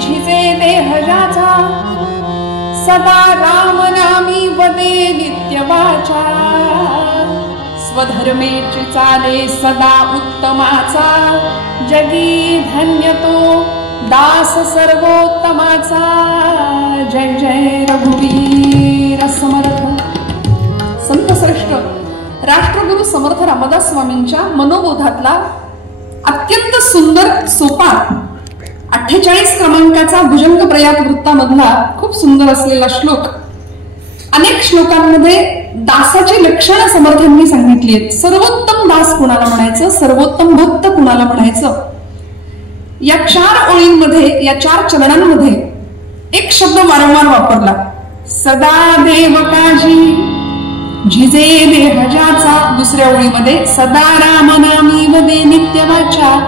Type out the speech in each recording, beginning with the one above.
झिजे देहजाचा सदा राम नामी वदे नित्य वाचा स्वधर्मेची चाले सदा उत्तमाचा जगी धन्य तो दास सर्वोत्तमाचा जय जय रघुवीर समर्थ संत श्रेष्ठ राष्ट्रगुरु समर्थ रामदास स्वामींच्या मनोबोधातला अत्यंत सुंदर सोपा 48 क्रमांकाचा भुजंग प्रयाग वृत्तामधला खूप सुंदर असलेला श्लोक. अनेक श्लोकांमध्ये दासाची लक्षणं समर्थांनी सांगितली आहेत. सर्वोत्तम दास कुणाला म्हणायचं, सर्वोत्तम भक्त कुणाला म्हणायचं. या 4 ओळींमध्ये, या 4 चरणांमध्ये एक शब्द वारंवार वापरला. सदा देव काजी झिजे देहजाचा. दुसऱ्या ओळीमध्ये सदा राम नामी वदे नित्य वाचा.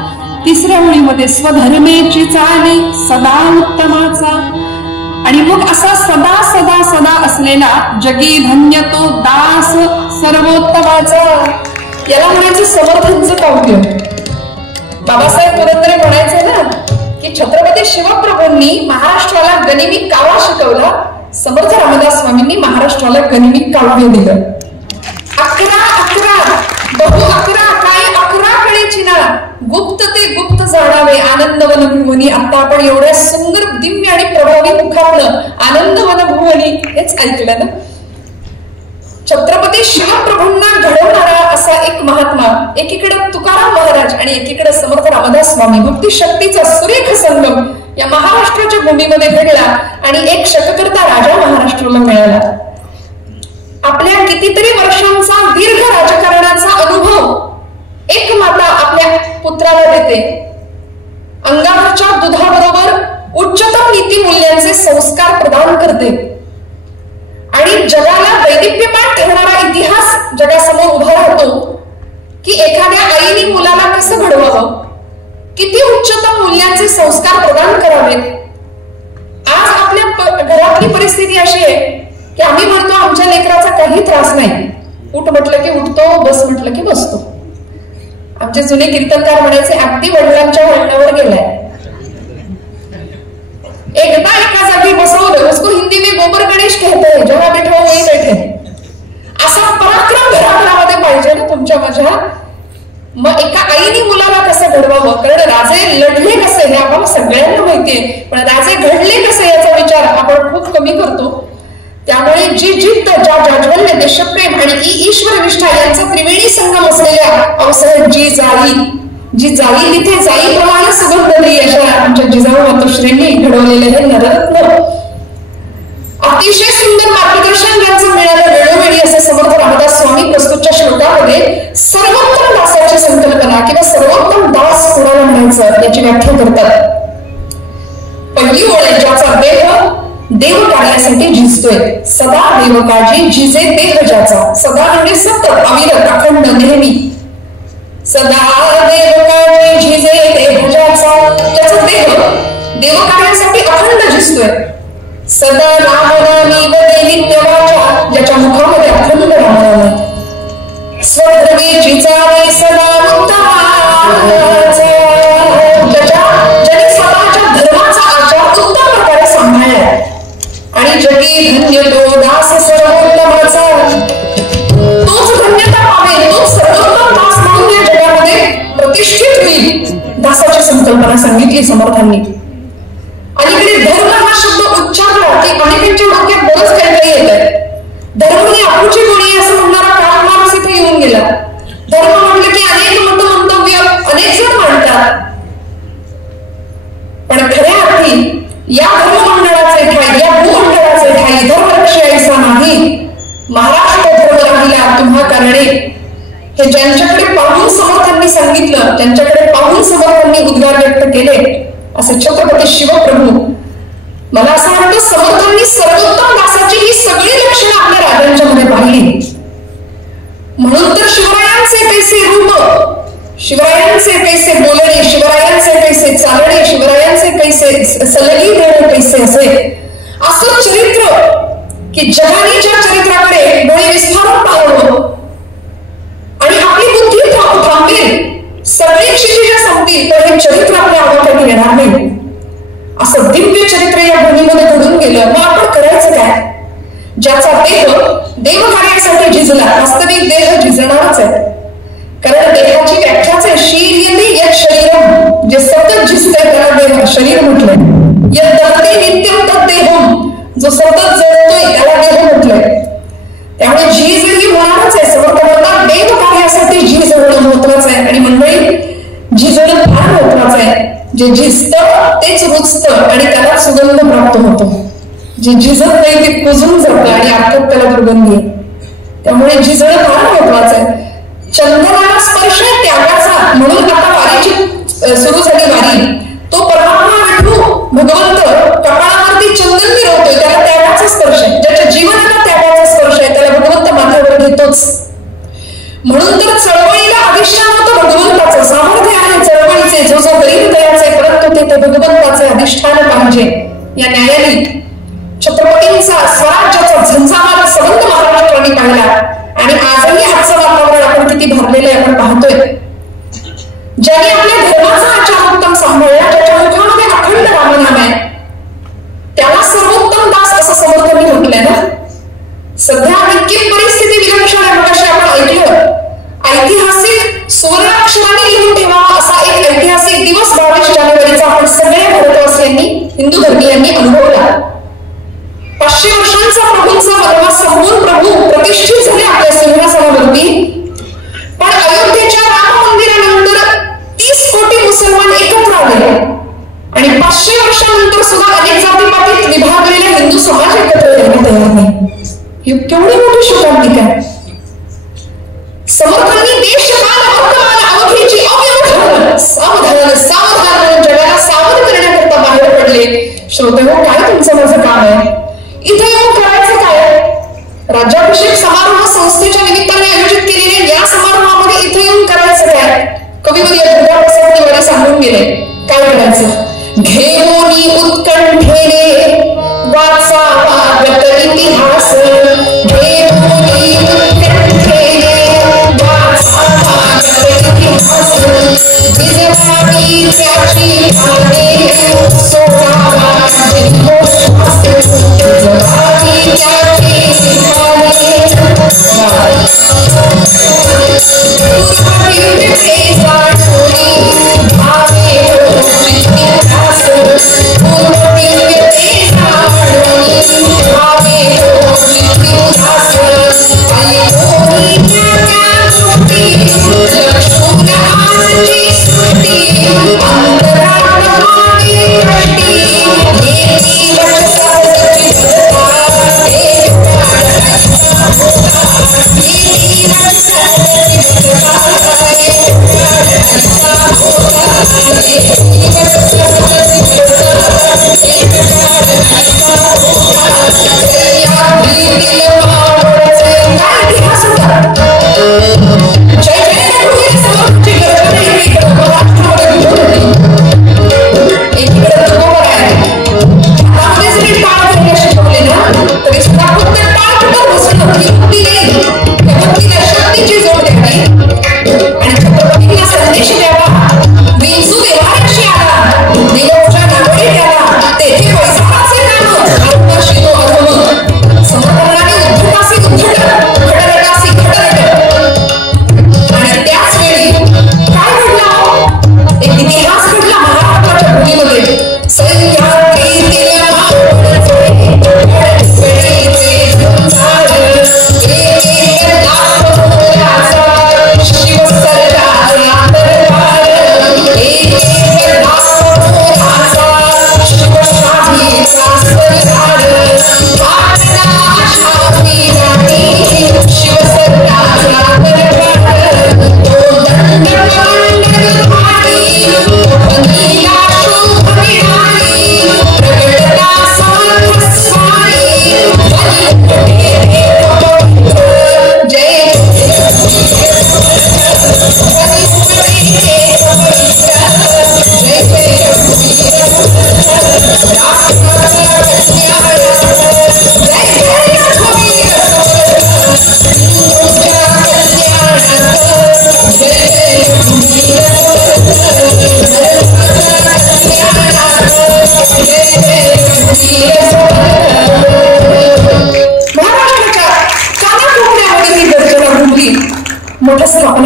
तिसऱ्या ओळीमध्ये स्वधर्मेची चाले सदा उत्तमाचा. आणि मग असा सदा सदा सदा असलेला जगी धन्य तो दास सर्वोत्तमाचा. याला म्हणायचं समर्थांचं काव्य. बाबासाहेब पुरंदरे म्हणायचे ना की छत्रपती शिवप्रभूंनी महाराष्ट्राला गनिमी कावा शिकवला, समर्थ रामदास स्वामींनी महाराष्ट्राला गनिमी काव्य दिलं. 11 बहु 11 काय 11 कळेची ना गुप्त ते गुप्त जाणावे आनंदवन भुवनी. आता आपण एवढ्या सुंदर दिव्य आणि प्रभावी मुखातलं आनंदवन भुवनी हेच ऐकलं ना. छत्रपती शिवप्रभूंना घडवणारा असा एक महात्मा, एकीकडे तुकाराम महाराज आणि एकीकडे समर्थ रामदास स्वामी. भक्ती शक्तीचा सुरेख संगम या महाराष्ट्राच्या भूमीमध्ये घडला आणि एक शतकर्ता राजा महाराष्ट्राला मिळाला. आपल्या कितीतरी वर्षांचा दीर्घ राजकारणाचा अनुभव एक माता आपल्या पुत्राला देते. अंगावरच्या दुधाबरोबर उच्चतम नीती मूल्यांचे संस्कार प्रदान करते आणि जगाला दैदिप्यमान ठरणारा इतिहास जगासमोर उभा राहतो की एखाद्या आईने मुलाला कसं घडवावं, किती उच्चतम मूल्यांचे संस्कार प्रदान करावेत. आज आपल्या घरातली परिस्थिती अशी आहे की आम्ही म्हणतो आमच्या लेकराचा काही त्रास नाही, उठ म्हटलं की उठतो, बस म्हटलं की बसतो. आमचे जुने कीर्तनकार म्हणायचे अगदी वडिलांच्या वळणावर गेलाय. एकदा एका जागी बसवलं, उसको हिंदी में गोबर गणेश कहते हैं, जहां बैठो वही बैठे. असा पराक्रम घराघरामध्ये पाहिजे ना तुमच्या माझ्या. मग एका आईने मुलाला कसं घडवावं, कारण राजे लढले कसे हे आम्हाला सगळ्यांना माहितीये, पण राजे घडले कसे याचा विचार आपण खूप कमी करतो. त्यामुळे जी जिद्द, जाज्वल्य, देशप्रेम आणि ईश्वर निष्ठा यांचा त्रिवेणी संगम असलेल्या अवसरात जी जाईल तिथे जाई प्रमाणे सुगंध नाही अशा आमच्या जिजाऊ मातोश्रींनी घडवलेले हे नररत्न. अतिशय सुंदर मार्गदर्शन ज्यांचं मिळालं वेळोवेळी असे समर्थ रामदास स्वामी प्रस्तुतच्या श्लोकामध्ये सर्वोत्तम दासाची संकल्पना किंवा सर्वोत्तम दास कोणाला म्हणायचं याची व्याख्या करतात. पहिली ओळ, ज्याचा देह देव कार्यासाठी झिजतोय. सदा देव काळजी झिजे देह ज्याचा. सदा म्हणजे सतत, अविरत, अखंड, नेहमी. सदा देव काळजी झिजे देह ज्याचा. त्याचा देह देव कार्यासाठी अखंड झिजतोय. सदा रामनामी वदे नित्य वाचा. ज्याच्या मुखामध्ये अखंड रामनाम आहे. स्वधर्मेची चाले सदा उत्तमाचा. ज्याने स्वतःच्या धर्माचा आचार उत्तम प्रकारे सांभाळला आणि जगी धन्य तो दास सर्वोत्तमाचा. तोच धन्यता पावे, तोच सर्वोत्तम दास म्हणून या जगामध्ये प्रतिष्ठित होईल. दासाची संकल्पना सांगितली समर्थांनी. अलीकडे धर्म हा शब्द उच्चारला की अनेकांच्या डोक्यात बरंच काही येत आहे. धर्म ही आपूची गोळी असं म्हणणारा काळ माणूस इथे येऊन गेला. धर्म म्हटलं की अनेक मंतव्य अनेक जण मांडतात, पण खऱ्या अर्थी या धर्ममंडळाचे ठाई, या भूमंडळाचे ठाई धर्मरक्ष ऐसा नाही. महाराष्ट्र धर्म राहिला तुम्हा करणे. हे ज्यांच्याकडे पाहून समर्थांनी सांगितलं, त्यांच्याकडे पाहून समर्थांनी उद्गार व्यक्त केले असे छत्रपती शिवप्रभू. मला असं वाटतं समर्थांनी सर्वोत्तम दासाची ही सगळी लक्षणं आपल्या राजांच्या मध्ये पाहिली. म्हणून तर शिवरायांचे कैसे रूप, शिवरायांचे कैसे बोलणे, शिवरायांचे कैसे चालणे, शिवरायांचे कैसे सलगी देणे कैसे असे असं चरित्र की जगाने ज्या चरित्राकडे डोळे विस्फारून पाहावं आणि आपली बुद्धी थांबेल, सगळी क्षितिजे संपतील तर हे चरित्र आपल्या आवाक्यात येणार नाही. असं दिव्य भूमीमध्ये घडून गेलं, मग आपण करायचं काय? ज्याचा देह देवकार्यासाठी झिजला, वास्तविक देह झिजणारच आहे. कारण देहाची व्याख्याच आहे शीर्यते यत् शरीरम, जे सतत झिजतंय त्याला देह शरीर म्हटलंय. यत् दहते नित्यं तत् देहम, जो सतत जळतोय त्याला देह म्हटलंय. त्यामुळे झीज ही होणारच आहे. समर्थ म्हणतात देव कार्यासाठी झीज होणं महत्वाचं आहे. आणि मंडळी झिजणं फार महत्वाचं आहे. जे झिजतं तेच रुजतं आणि त्याला सुगंध प्राप्त होतो. जे झिजत नाही ते कुजून जातं आणि अर्थात त्याला दुर्गंधी आहे. त्यामुळे झिजणं फार महत्वाचं आहे. चंदनाला स्पर्श त्यागाचा, म्हणून आता वारीची सुरू झाली वारी. तो परमात्मा विठू भगवंत कपाळावरती चंदन मिरवतोय, त्याला त्यागाचा स्पर्श आहे. ज्याच्या जीवनाला त्यागाचा स्पर्श आहे त्याला भगवंत माथ्यावर घेतोच. म्हणून तर चळवळीला अधिष्ठान होतं भगवंताचं. सामर्थ्य आहे चळवळीचे, जो जो गरीब दयाचे, परंतु ते भगवंताचे अधिष्ठान पाहिजे. या न्यायाने छत्रपतींचा स्वराज्याचा झंझावात संबंध महाराष्ट्राने पाहिला. आणि आजही आजचं वातावरण आपण किती भरलेलं आहे आपण पाहतोय. ज्याने आपल्या धर्माचा आचार उत्तम सांभाळला, ज्याच्या मुखामध्ये अखंड रामनाम आहे, त्याला सर्वोत्तम दास असं समर्थांनी म्हटलंय ना. सध्या इतकी परिस्थिती विलक्षण आहे. मगाशी आपण ऐकलं ऐतिहासिक सुवर्णाक्षराने लिहून ठेवावा असा एक ऐतिहासिक दिवस 22 जानेवारीचा आपण सगळ्या भारतवासियांनी, हिंदू धर्मीयांनी अनुभवला. 500 वर्षांचा प्रभूंचा वनवास संपून प्रभू प्रतिष्ठित झाले आपल्या सिंहासनावरती. पण अयोध्येच्या राम मंदिरानंतर 30 कोटी मुसलमान एकत्र आले आणि 500 वर्षानंतर सुद्धा अनेक जातीपातीत विभागलेला हिंदू समाज एकत्र येण्यात तयार नाही. ही केवढी मोठी शोकांतिका आहे. समर्थांनी देशकाल वर्तमान अवधीची अव्यवधान सावधान सावधान जगाला सावध करण्याकरता बाहेर पडले. श्रोतेहो, काय तुमचं माझं काम आहे? इथे येऊन करायचं काय? राज्याभिषेक समारोह संस्थेच्या निमित्ताने आयोजित केलेल्या या समारोहामध्ये इथे येऊन करायचं काय? कविवर्य दुर्गाप्रसाद तिवारी सांगून गेले काय करायचं. घेऊनी उत्कंठेने वाचावा इतिहास, घेऊनी उत्कंठेने वाचावा इतिहास, विजवानी त्याची भाने सोडावा जन्मोश्वास, विजवानी त्याची भाने अंतरात्मा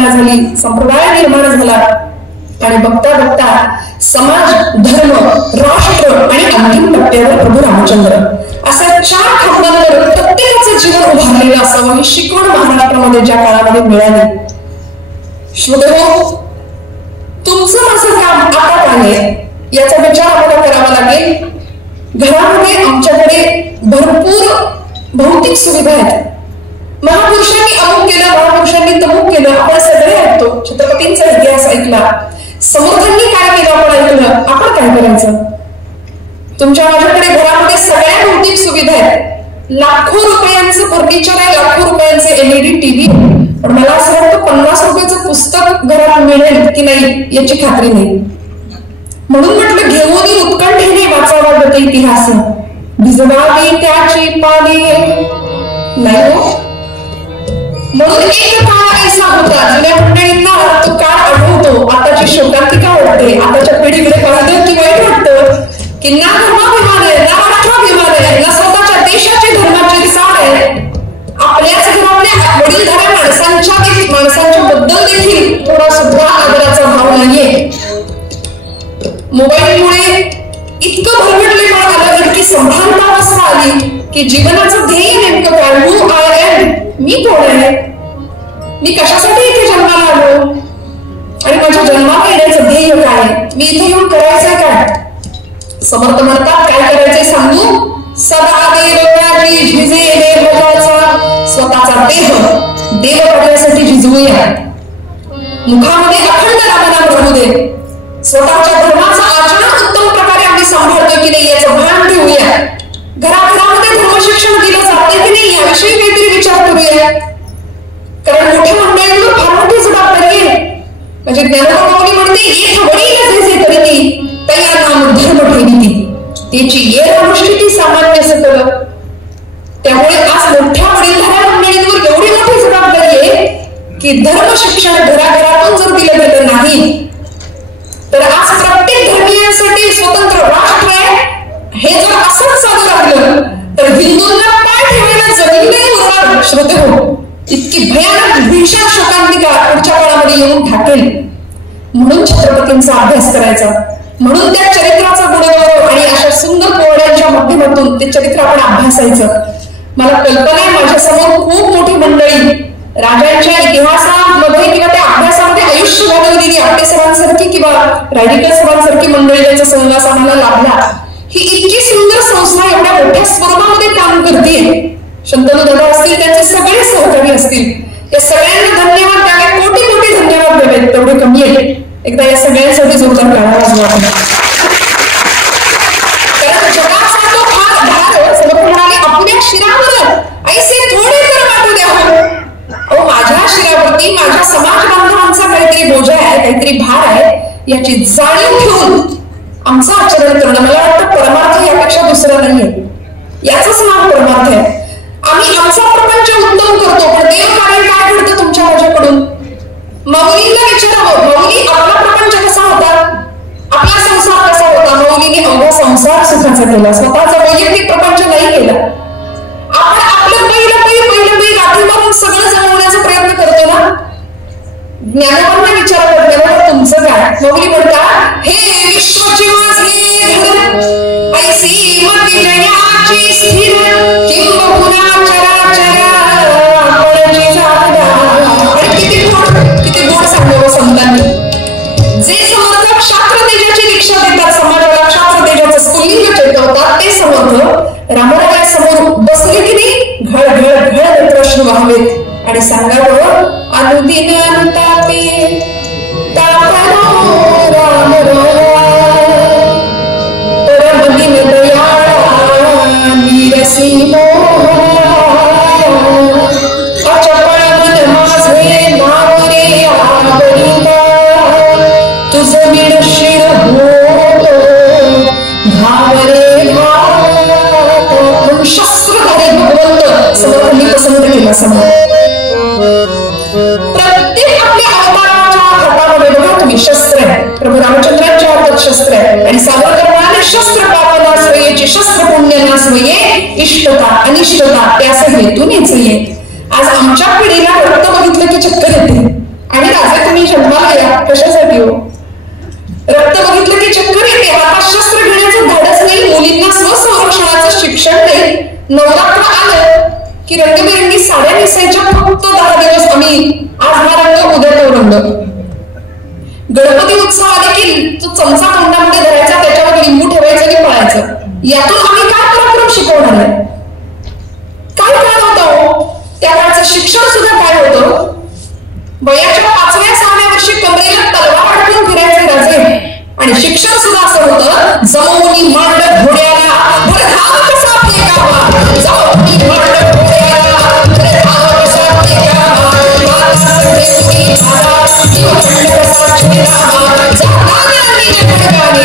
स्थापना झाली, संप्रदाय निर्माण झाला आणि बघता बघता समाज, धर्म, राष्ट्र आणि अंतिम टप्प्यावर प्रभू रामचंद्र अशा 4 खांबांवर प्रत्येकाचं जीवन उभारलेलं असावं ही शिकवण महाराष्ट्रामध्ये ज्या काळामध्ये मिळाली. श्रोतेहो, तुमचं माझं काम आता काय आहे याचा विचार आपल्याला करावा लागेल. घरामध्ये आमच्याकडे भरपूर भौतिक सुविधा आहेत. महापुरुषांनी अमुक केलं, महापुरुषांनी तमुक केलं, आपण सगळे ऐकतो. छत्रपतींचा इतिहास ऐकला, समर्थांनी काय केलं आपण ऐकलं. आपण काय करायचं? तुमच्या माझ्याकडे घरामध्ये सगळ्या भौतिक सुविधा आहेत. लाखो रुपयांचं फर्निचर आहे, लाखो रुपयांचे LED टीव्ही, पण मला असं वाटतं 50 रुपयाचं पुस्तक घरात मिळेल की नाही याची खात्री नाही. म्हणून म्हटलं घेऊन उत्कंठेने वाचावा गत इतिहास, भिजवावी त्याची पाने नाही हो. म्हणून एक काळ ऐसा होता, जुन्या मंडळींना तो काळ आठवतो. आताची शोकांतिका वाटते, आताच्या पिढीकडे पाहिलं की वाईट वाटतं की ना धर्माभिमान आहे, ना राष्ट्राभिमान आहे, ना स्वतःच्या देशाची धर्माची साड आहे. आपल्याच घरातल्या वडीलधाऱ्या माणसांच्या बद्दल देखील थोडा सुद्धा आदराचा भाव नाहीये. मोबाईलमुळे इतकं भरभटलेपण आलं, इतकी संभाव्यता अवस्था आली की जीवनाचं ध्येय नेमकं काय? हू आय एम, मी कोण आहे, मी कशासाठी इथे जन्माला आलो आणि माझ्या जन्माला येण्याचं ध्येय काय, मी इथे येऊन करायचंय काय? समर्थ म्हणतात काय करायचंय सांगू? सदा देवयाची झिजे देवजाचा, स्वतःचा देव करण्यासाठी झिजवूया. मुखामध्ये अखंड रामनाम राहू दे. स्वतःच्या धर्माचं आचरण उत्तम प्रकारे आम्ही सांभाळतो की नाही याचं भान ठेवूया. घराघरामध्ये धर्मशिक्षण दिलं जाते की नाही याविषयी काहीतरी विचार करूया. कारण मोठ्या मंडळींवर फार मोठी जबाबदारी आहे. म्हणजे ज्ञानोबा माऊली म्हणते एक वडील जैसे करीती तया नाम धर्म ठेवीती, त्याची ये अनुष्ठिती सामान्य सकल. त्यामुळे आज मोठ्या वडीलधाऱ्या मंडळींवर एवढी मोठी जबाबदारी आहे की धर्म शिक्षण घराघरातून जर दिलं गेलं नाही तर आज प्रत्येक धर्मीयांसाठी स्वतंत्र राष्ट्र आहे हे जर असंच चालू राहिलं तर हिंदूंना पाय ठेवायला जमीन नाही उरणार. श्रोते हो, इतकी भयानक भीषण शोकांतिका पुढच्या काळामध्ये येऊन ठाकेल. म्हणून छत्रपतींचा अभ्यास करायचा, म्हणून त्या चरित्राचा गुणगौरव आणि अशा सुंदर पोवाड्यांच्या माध्यमातून ते चरित्र आपण अभ्यासायचं. मला कल्पना आहे माझ्या समोर खूप मोठी मंडळी राजांच्या इतिहासामध्ये किंवा त्या अभ्यासामध्ये आयुष्य घालवलेली आपटे सरांसारखी किंवा रॅडिकल सरांसारखी मंडळी ज्यांचा सहवास आम्हाला लाभला. ही इतकी सुंदर संस्था एवढ्या मोठ्या स्वरूपामध्ये काम करते. शंतनू दादा असतील, त्यांचे सगळे सहकारी असतील, या सगळ्यांना धन्यवाद द्यावे, कोटी कोटी धन्यवाद द्यावेत, तेवढे कमी आहे. एकदा या सगळ्यांसाठी जोरदार काढावा वाटतं. कारण जगाचा तो फार भार समर्थ म्हणाले आपल्या शिरावर ऐसे थोडे तर वाटू द्यावं. अहो, माझ्या शिरावरती माझ्या समाज बांधवांचा काहीतरी बोजा आहे, काहीतरी भार आहे, याची जाणीव ठेवून आमचं आचरण करणं मला वाटतं परमार्थ यापेक्षा दुसरा नाहीये. याचंच नाव परमार्थ आहे. आम्ही आमचा प्रपंच उत्तम करतो, पण देव कार्य काय घडतं तुमच्या माझ्याकडून? माऊलींना विचारावं, माऊली आपला प्रपंच कसा होता, आपला संसार कसा होता? माऊलीने अवघा संसार सुखाचा केला, स्वतःचा वैयक्तिक प्रपंच नाही केला. आपण आपलं पहिलं गाठी मारून सगळं जमवण्याचा प्रयत्न करतो ना. ज्ञानोबांना विचारावं, ज्ञानोबा तुमचं काय? माऊली म्हणतात हे विश्वची माझे घर ऐसी मती जयाची स्थिर किंबहुना चराचर आपणची जागा. आणि किती गोड सांगावं संतांनी. जे समर्थ क्षात्र तेजाची दीक्षा देतात, समाजाला क्षात्र तेजाचं स्फुल्लिंग चेतवतात, ते समर्थ रामरायासमोर बसले की नाही घळ घळ घळ प्रश्न व्हावेत आणि सांगावं अनुदिन अनुतापे तापनो राम परमदिन दयाळा नीरसी मोहना अचपळ मन माझे नाव रे आवडीला तुझ मिळशील होतो घावरे घाव. शस्त्रधारी भगवंत समर्थांनी पसंत केला. समोर प्रत्येक आपल्या अवताराच्या हातामध्ये बघा तुम्ही शस्त्र आहे. प्रभू रामचंद्रांच्या हातात शस्त्र आहे आणि सावरकर म्हणाले शस्त्र पापना स्वयेची शस्त्र पुण्य ना स्वये इष्टता अनिष्टता त्याचे हेतून येचे. आज आमच्या पिढीला रक्त बघितलं की चक्कर येते. आणि राजे तुम्ही जन्माला या कशासाठी हो? रक्त बघितलं की चक्कर येते, हातात शस्त्र घेण्याचं धाडस नाही, मुलींना स्वसंरक्षणाचं शिक्षण नाही. नवरात्र आलं की रंगबिरंगी साड्या नेसायच्या. फक्त 10 दिवस आम्ही, आज हा रंग उद्या तो रंग. गणपती उत्सव आले की तो चमचा तोंडामध्ये धरायचा, त्याच्यावर लिंबू ठेवायचं आणि पळायचं. यातून आम्ही काय पराक्रम शिकवणार आहे? काय काळ होतं? त्या काळचं शिक्षण सुद्धा काय होतं? वयाच्या 5व्या-6व्या वर्षी कमरेला तलवार अडकून फिरायचे राजे. आणि शिक्षण सुद्धा असं होतं, जमवून मांड घोड्याला बरं धाव कसा फेकावा, जमवून मांड घोड्याला बरं धाव कसा फेकावा, माता पुढे भावा किंवा खंड कसा छेडावा, जाताना खडकाने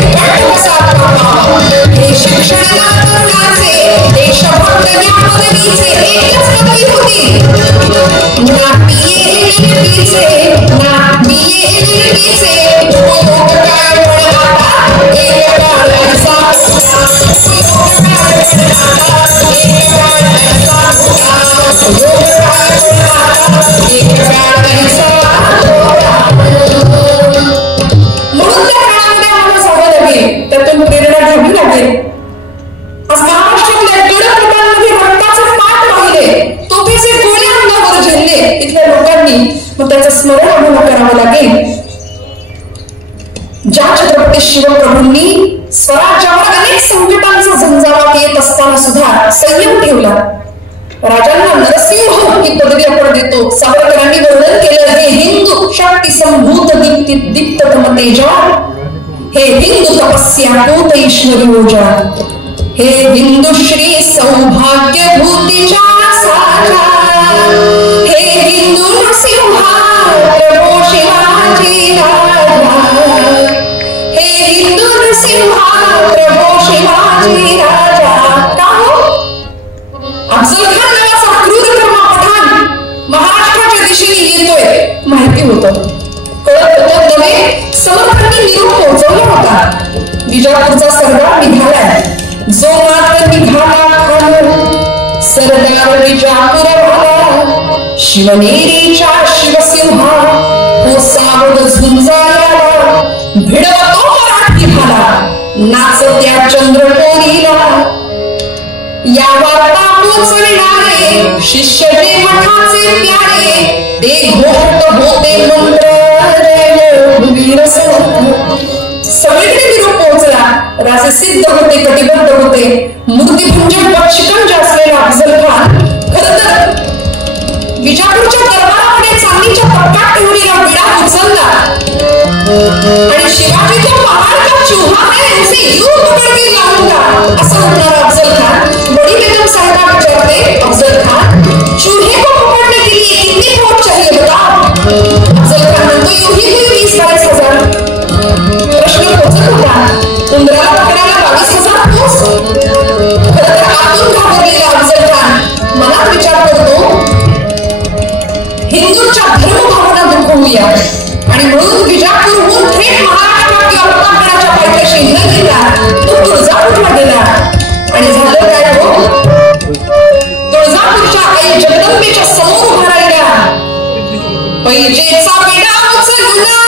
रिपट कसा कापावा. हे शिक्षण तरुणाचे देशभक्त ज्ञानोदीचे एकच पदवी होती, ना BA-LLB-चे, ना BA-LLB-चे. उपयोग काय पण आता एक काळ ऐसा होता, उपयोग काय पण आता एक काळ ऐसा होता, उपयोग काय पण आता एक काळ ऐसा होता. म्हणून त्या काळामध्ये आम्हाला जावं लागेल, त्यातून प्रेरणा घ्यावी लागेल. आज महाराष्ट्रातल्या गडपटांमध्ये रक्ताचे पाठ वाहिले, तोफेचे गोळे अंगावर झेलले इथल्या लोकांनी. मग त्याचं स्मरण आम्हाला करावं लागेल. ज्या छत्रपती शिवप्रभूंनी स्वराज्यावर अनेक संकटांचा झंझावात येत असताना सुद्धा संयम ठेवला. राजांना नरसिंह ही पदवी आपण देतो. सावरकरांनी वर्णन केलं, हे हिंदू शक्ती संभूत दीप्ततम तेजा, हे हिंदू तपस्या पूत ईश्वरी ओजा, हे हिंदू श्री सौभाग्य भूतीच्या साजा, हे हिंदू नरसिंहा प्रभू शिवाजी राजा, हे हिंदू नरसिंहा प्रभू शिवाजी राजा. का हो? अफजल खान नावाचा क्रूरकर्मा पठाण महाराष्ट्राच्या दिशेने येतोय माहिती होतं, कळत होतं. नव्हे, समर्थांनी निरोप पोहोचवला होता. विजापूरचा सरदार निघालाय, जो मात्र निघाला खान सरदार विजापूर भाला, शिवनेरीच्या शिवसिंहा हो सावध झुंजाळ्याला, भिडवतो मराठी भाला नाचत्या चंद्रकोरीला. या वार्ता पोचविणारे शिष्य जे मठाचे प्यारे, ते घोषत होते मंत्र रघुवीर समर्थ. सगळीकडे निरोप पोहोचला. राजे सिद्ध होते, कटिबद्ध होते. मूर्तिभंजन शिकंज असलेला अफजल खान खरं तर विजापूरच्या दरबारामध्ये चांदीच्या पट्ट्यात ठेवलेला विडा उचलला आणि शिवाजी को पहाड़ का चूहा है उसे यूं पकड़ के लाऊंगा असं म्हणणारा अफजल खान. बड़ी बेगम साहिबा विचारते, अफजल खान चूहे को पकड़ने के लिए कितनी फौज चाहिए बताओ? अफजल खान म्हणतो, यूं ही कोई 20-22 हजार. प्रश्न पोचत होता, उंदराला पकडायला 22,000 पोच. खरं तर आतून घाबरलेला अफजल खान मनात विचार करतो, हिंदूंच्या धर्मभावना दुखवूया आणि म्हणून विजापूरहून थेट महाराष्ट्रात किंवा उत्तराखंडाच्या पायथ्याशी न गेला तो तुळजापूरला गेला. आणि झालं काय हो? तुळजापूरच्या आई जगदंबेच्या समोर उभा राहिला. पैजेचा विडा उचलला,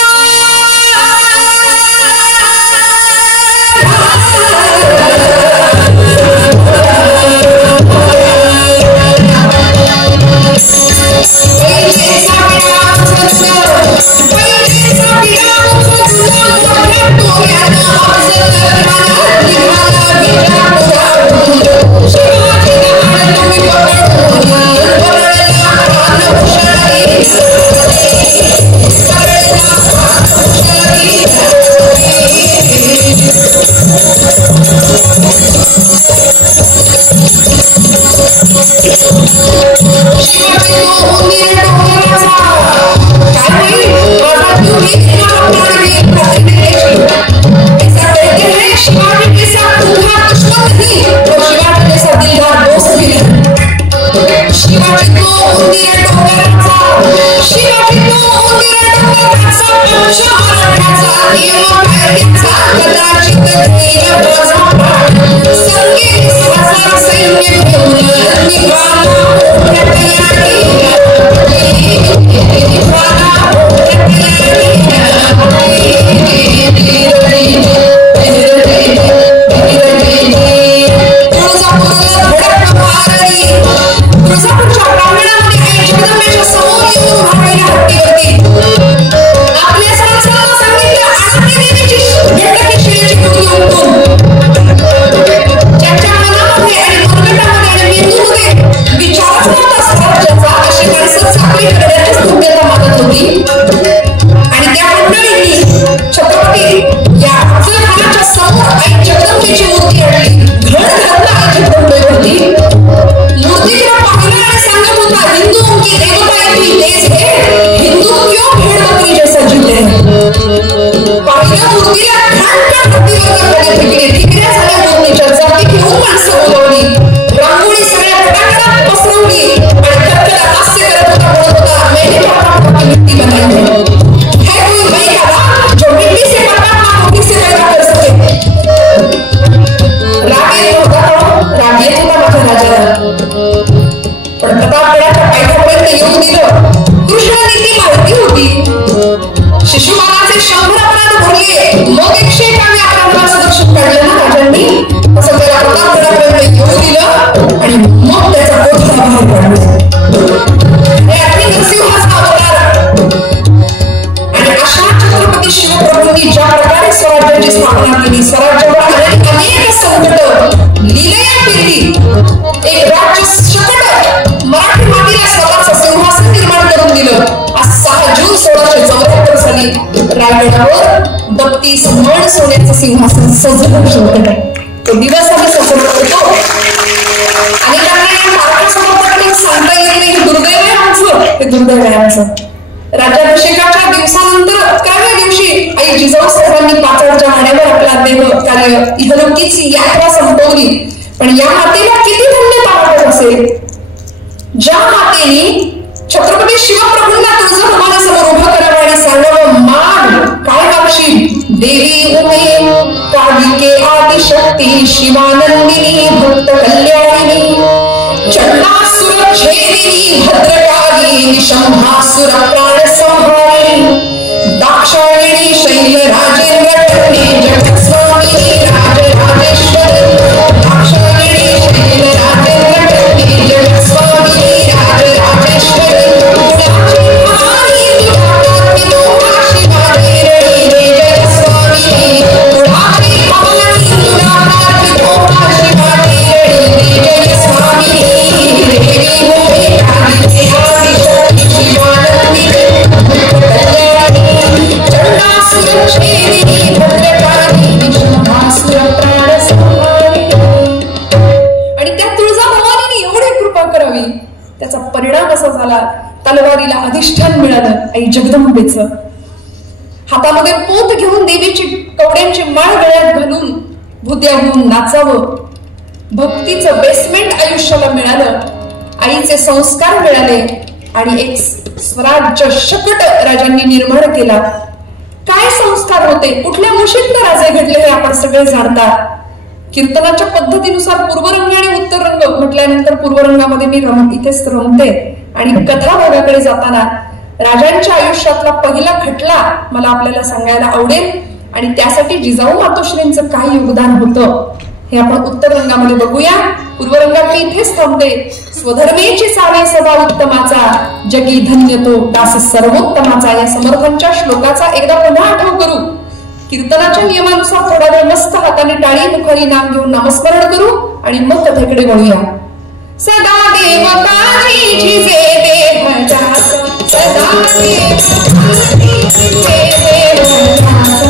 हिंदुओं की देवता इतनी तेज है, हिंदू क्यों भेड़ बकरी जैसा जीते हैं? पहिल्या मूर्तीला घाण धरतीवर फेकले, ठिकऱ्या झाल्या दोन्हीच्या, जाती घेऊन माणसं बोलवली, रांगोळी सगळ्या घराघरात पसरवली आणि कट्ट्याला हास्य करत होता मैंने परमात्मा की मिट्टी बनाई है कोई भाई का जो मिट्टी से परमात्मा को किसी पैदा कर सके? राग येत होता माझ्या राजाला, पण प्रतापगडाच्या पायथ्यापर्यंत येऊन दिलं. कृष्णाने ती माहिती होती. शिशुपालाचे 100 अपराध भरले, मग 101 अपराधाचं दर्शन काढलं ना राजांनी. असं त्याला प्रतापगडापर्यंत येऊ दिलं आणि मग त्याचा बोधडा बाहेर काढला. नरसिंहाचा अवतार आणि अशा छत्रपती शिवप्रभूंनी ज्या प्रकारे स्वराज्याची स्थापना केली, स्वराज्यावर अनेक संकट लीलया केली, एक राज्य शकट मराठी मातीला स्वतःचं सिंहासन निर्माण करून दिलं. आज 6 जून 1674 साली रायगडावर 32 मण सोन्याचं सिंहासन सजवून ठेवलं. तो दिवस आम्ही सजवत होतो आणि त्यांना या तारखासमोर सांगता येत नाही. दुर्दैव आहे आमचं, हे दुर्दैव आहे आमचं. राज्याभिषेकाच्या दिवसानंतर 11व्या दिवशी आई जिजाऊ साहेबांनी पाचडच्या माड्यावर आपला देह कार्य इहलोकीची यात्रा संपवली. पण या मातेला किती धन्यता वाटत असेल, ज्या मातेने छत्रपती शिवप्रभूंना तुळजाभवानीसमोर उभं करावं आणि सांगावं, माग काय मागशील? देवी उमे कालिके आदिशक्ती शिवानंदिनी भक्त कल्याणिनी चंडासुर छेदिनी भद्रकाली निशंभासुर प्राण संहारिणी दाक्षायणी शैल राजेंद्र कन्ये जगत्स्वामिनी राजराजेश्वरी दाक्षायणी शैल राजेंद्र कन्ये जगत्स्वामिनी राजराजेश्वरी गुणाची भवानी तुझ्या तुला शिवाजी रे जगत्स्वामिनी गुणाची भवानी तुझ्या तुला शिवाजी रे जगत्स्वामिनी देवी होई कालिके आदिशक्ती शिवानंदिनी भक्त कल्याणी चंडासुर छेदिनी भद्रकाली निशंभासुर प्राण संहारिणी. आणि त्या तुळजाभवानीने एवढी कृपा करावी, त्याचा परिणाम असा झाला, तलवारीला अधिष्ठान मिळालं आई जगदंबेचं. हातामध्ये पोत घेऊन देवीची कवड्यांची माळ गळ्यात घालून भुत्या घेऊन नाचावं. भक्तीचं बेसमेंट आयुष्याला मिळालं, आईचे संस्कार मिळाले आणि एक स्वराज्य शकट राजांनी निर्माण केला. काय संस्कार होते, कुठल्या मुशीतनं राजे घडले हे आपण सगळे जाणतात. कीर्तनाच्या पद्धतीनुसार पूर्वरंग आणि उत्तररंग म्हटल्यानंतर पूर्वरंगामध्ये मी इथेच रमते आणि कथा भागाकडे जाताना राजांच्या आयुष्यातला पहिला खटला मला आपल्याला सांगायला आवडेल आणि त्यासाठी जिजाऊ मातोश्रींचं काय योगदान होतं हे आपण उत्तररंगामध्ये बघूया. पूर्वरंगात मी इथेच थांबते. स्वधर्मेची चावे सदा उत्तमाचा, जगी धन्य तो दास सर्वोत्तमाचा. या समर्थांच्या श्लोकाचा एकदा पुन्हा आठव करू. कीर्तनाच्या नियमानुसार थोडा वेळ मस्त हाताने टाळी मुखारी नाम घेऊन नामस्मरण करू आणि मग कथेकडे वळूया. सदा देव काजी झिजे देहजाचा, सदा देव काजी झिजे देहजाचा.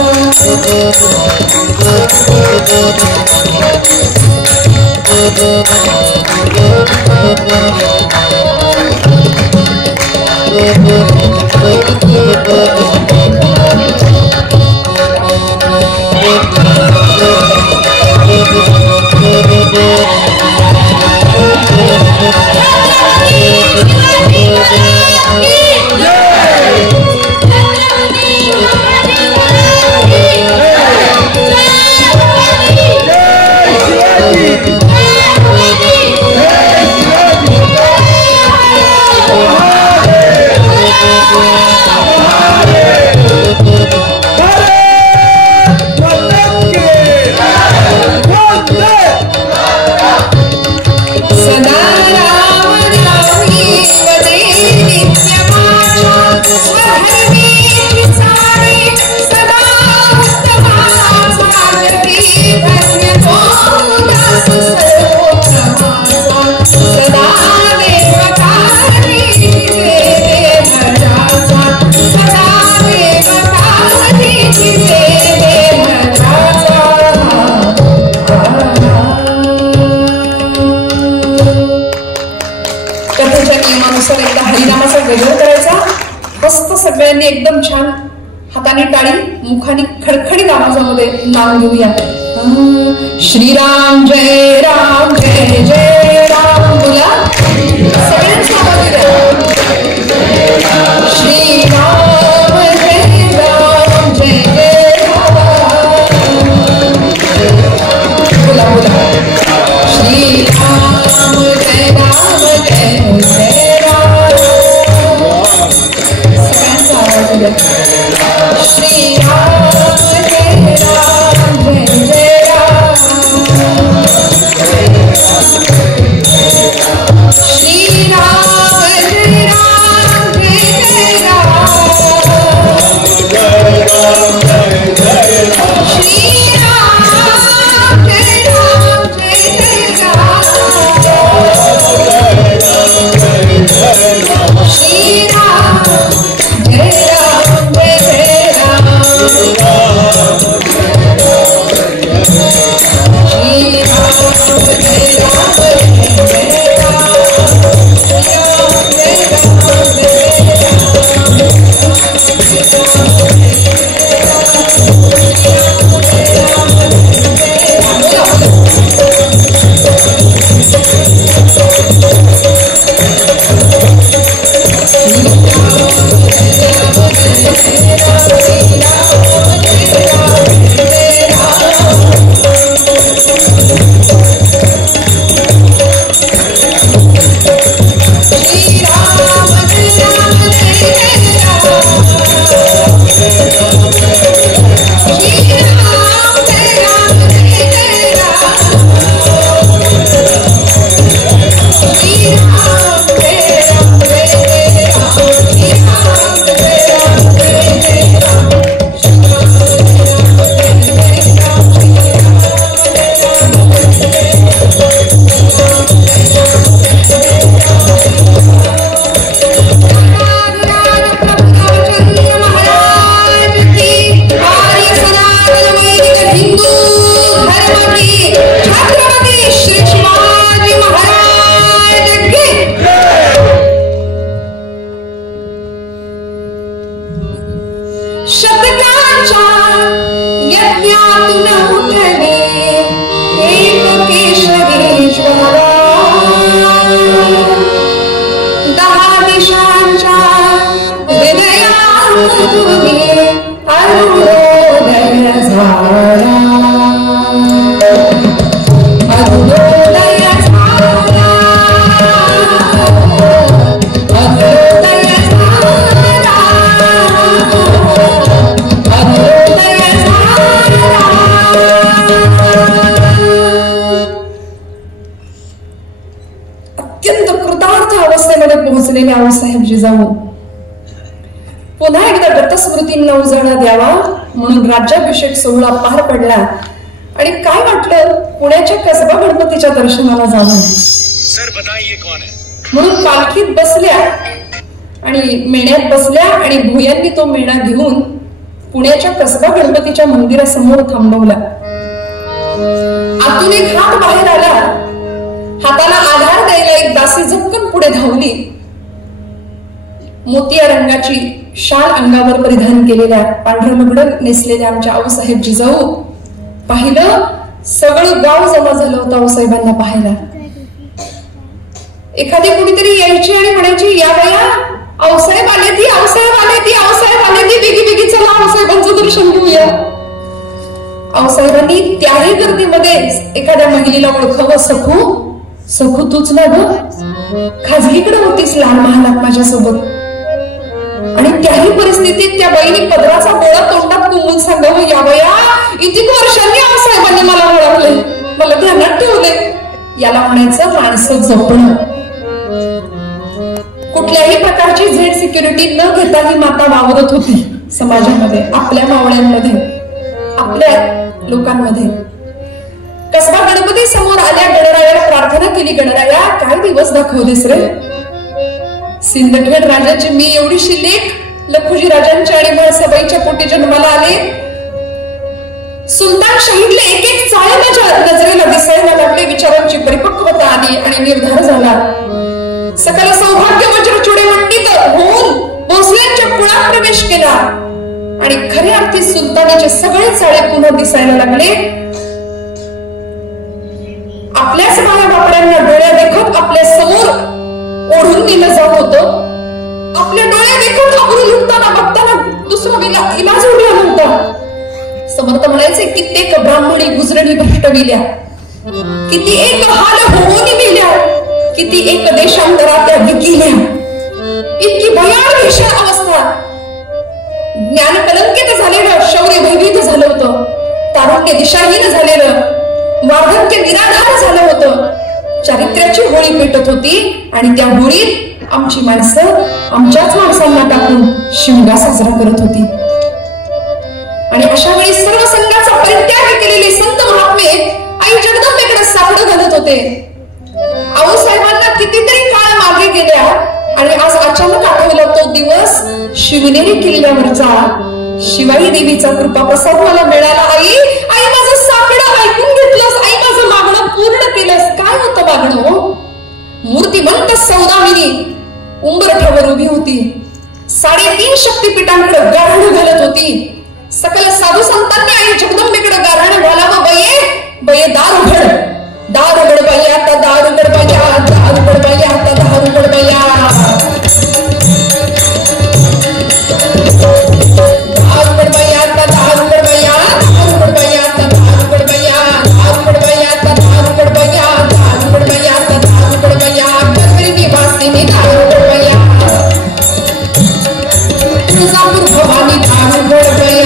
त्यानुसार एकदा हरिनामाचा गजर करायचा. मस्त सगळ्यांनी एकदम छान हाताने टाळी मुखाने खडखडीत आवाजामध्ये नाम घेऊया. श्रीराम जय राम जय जय राम बोला सगळ्यांचा आवाज द्या. श्रीराम जय राम जय जय राम बोला बोला. श्रीराम जय राम जय जय राम सगळ्यांचा आवाज द्या. श्रीराम जय राम जय जय राम श्रीराम जय राम जय जय राम श्रीराम जय राम जय राम श्रीराम जय राम जय जय आऊसाहेब जिजाऊ पुन्हा एकदा दत्तस्मृतींना उजाळा द्यावा म्हणून राज्याभिषेक सोहळा पार पडला आणि काय वाटलं पुण्याच्या कसबा गणपतीच्या दर्शनाला जावं. सर बताइए कौन है म्हणून पालखीत बसल्या आणि मेण्यात बसल्या आणि भुयांनी तो मेणा घेऊन पुण्याच्या कसबा गणपतीच्या मंदिरासमोर थांबवला. आतून एक हात बाहेर आला. हाताला आधार द्यायला एक दासी झपकन पुढे धावली. मोतिया रंगाची शाल अंगावर परिधान केलेल्या पांढरं लुगडं नेसलेल्या आमच्या आऊसाहेब जिजाऊ पाहिलं. सगळं गाव जमा झालं होतं आऊसाहेबांना पाहायला. एखादी कुणीतरी यायची आणि म्हणायची या बाया आऊसाहेब आले ती आऊसाहेब आले ती आऊसाहेब आले ती बिगी बिगी चला आऊसाहेबांचं दर्शन घेऊया. आऊसाहेबांनी त्याही गर्दीमध्ये एखाद्या महिलेला ओळखावं. सखू सखू तूच ना ग खाजगीकडे होतीस लाल महालात माझ्यासोबत. आणि त्याही परिस्थितीत त्या बाईने पदराचा गोळा तोंडात कोंबून सांगावं या बाया इतकी वर्षांनी आऊसाहेबांनी मला ओळखले मला ध्यानात ठेवले. याला म्हणायचं माणसं जपणं. कुठल्याही प्रकारची झेड सिक्युरिटी न घेता ही माता वावरत होती समाजामध्ये आपल्या मावळ्यांमध्ये आपल्या लोकांमध्ये. कसबा गणपती समोर आल्या गणरायाला प्रार्थना केली. गणराया काय दिवस दाखवलेस रे. सिंदखेड राजाची मी एवढीशी लेख लखुजी राजांच्या आणि म्हळसबाईच्या पोटी जन्माला आले. सुलतान शाहीतले एक एक चाळे माझ्या नजरेला दिसायला लागले. विचारांची परिपक्वता आली आणि निर्धार झाला. सकल सौभाग्य दिवाळीचे सगळे चाळे पुन्हा दिसायला लागले. आपल्याच माया बापड्यांना डोळ्या देखत आपल्या समोर ओढून नेलं जात होतं. आपल्या डोळ्या देखत अगदी लुटताना बघताना दुसरा इलाज उरला नव्हता. समर्थ म्हणायचे कित्येक ब्राह्मणी गुजरणी भ्रष्ट गेल्या, किती एक हाल होऊन गेल्या, किती एक देशांतरात त्या विकिल्या. इतकी भयान भीषण अवस्था. ज्ञान कलंकित झालेलं, शौर्य भयभीत झालं होतं, तारुण्य दिशाहीन झालेलं, वार्धक्य निराधार झालं होतं. चारित्र्याची होळी पेटत होती आणि त्या होळीत आमची माणसं आमच्याच माणसांना टाकून शिमगा साजरा करत होती. आणि अशा वेळी सर्व संघाचा परित्याग केलेले संत महात्मे आई जगदंबेकडे साकडं घालत होते. आऊसाहेबांना कितीतरी काळ मागे गेल्या आणि आज अचानक आठवला तो दिवस, शिवनेरी किल्ल्यावरचा शिवाई देवीचा कृपा प्रसाद मला मिळाला. आई आई माझं साकडं ऐकून घेतलंस, आई माझं मागणं पूर्ण केलंस. काय होतं मागणं? मूर्तिमंत सौदामिनी उंबरठ्यावर उभी होती, 3.5 शक्तिपीठांकडे गारहण घालत होती. सकल साधू संतांनी आई जगदंबेकडे गारहण घालावं. बये बये दार उघड, दार उघड बाई, आता दार उघड बाई, दार उघड बाई, आता दार उघड बाई, दार उघड बाई, आता दार उघड बाई, दार उघड बाई, आता दार उघड बाई, दार उघड बाई, आता दार उघड बाई, दार उघड बाई, आता दार उघड बाई, गणपती वासिनी दार उघड बाई, तुळजापूर भवानी दार उघड बाई,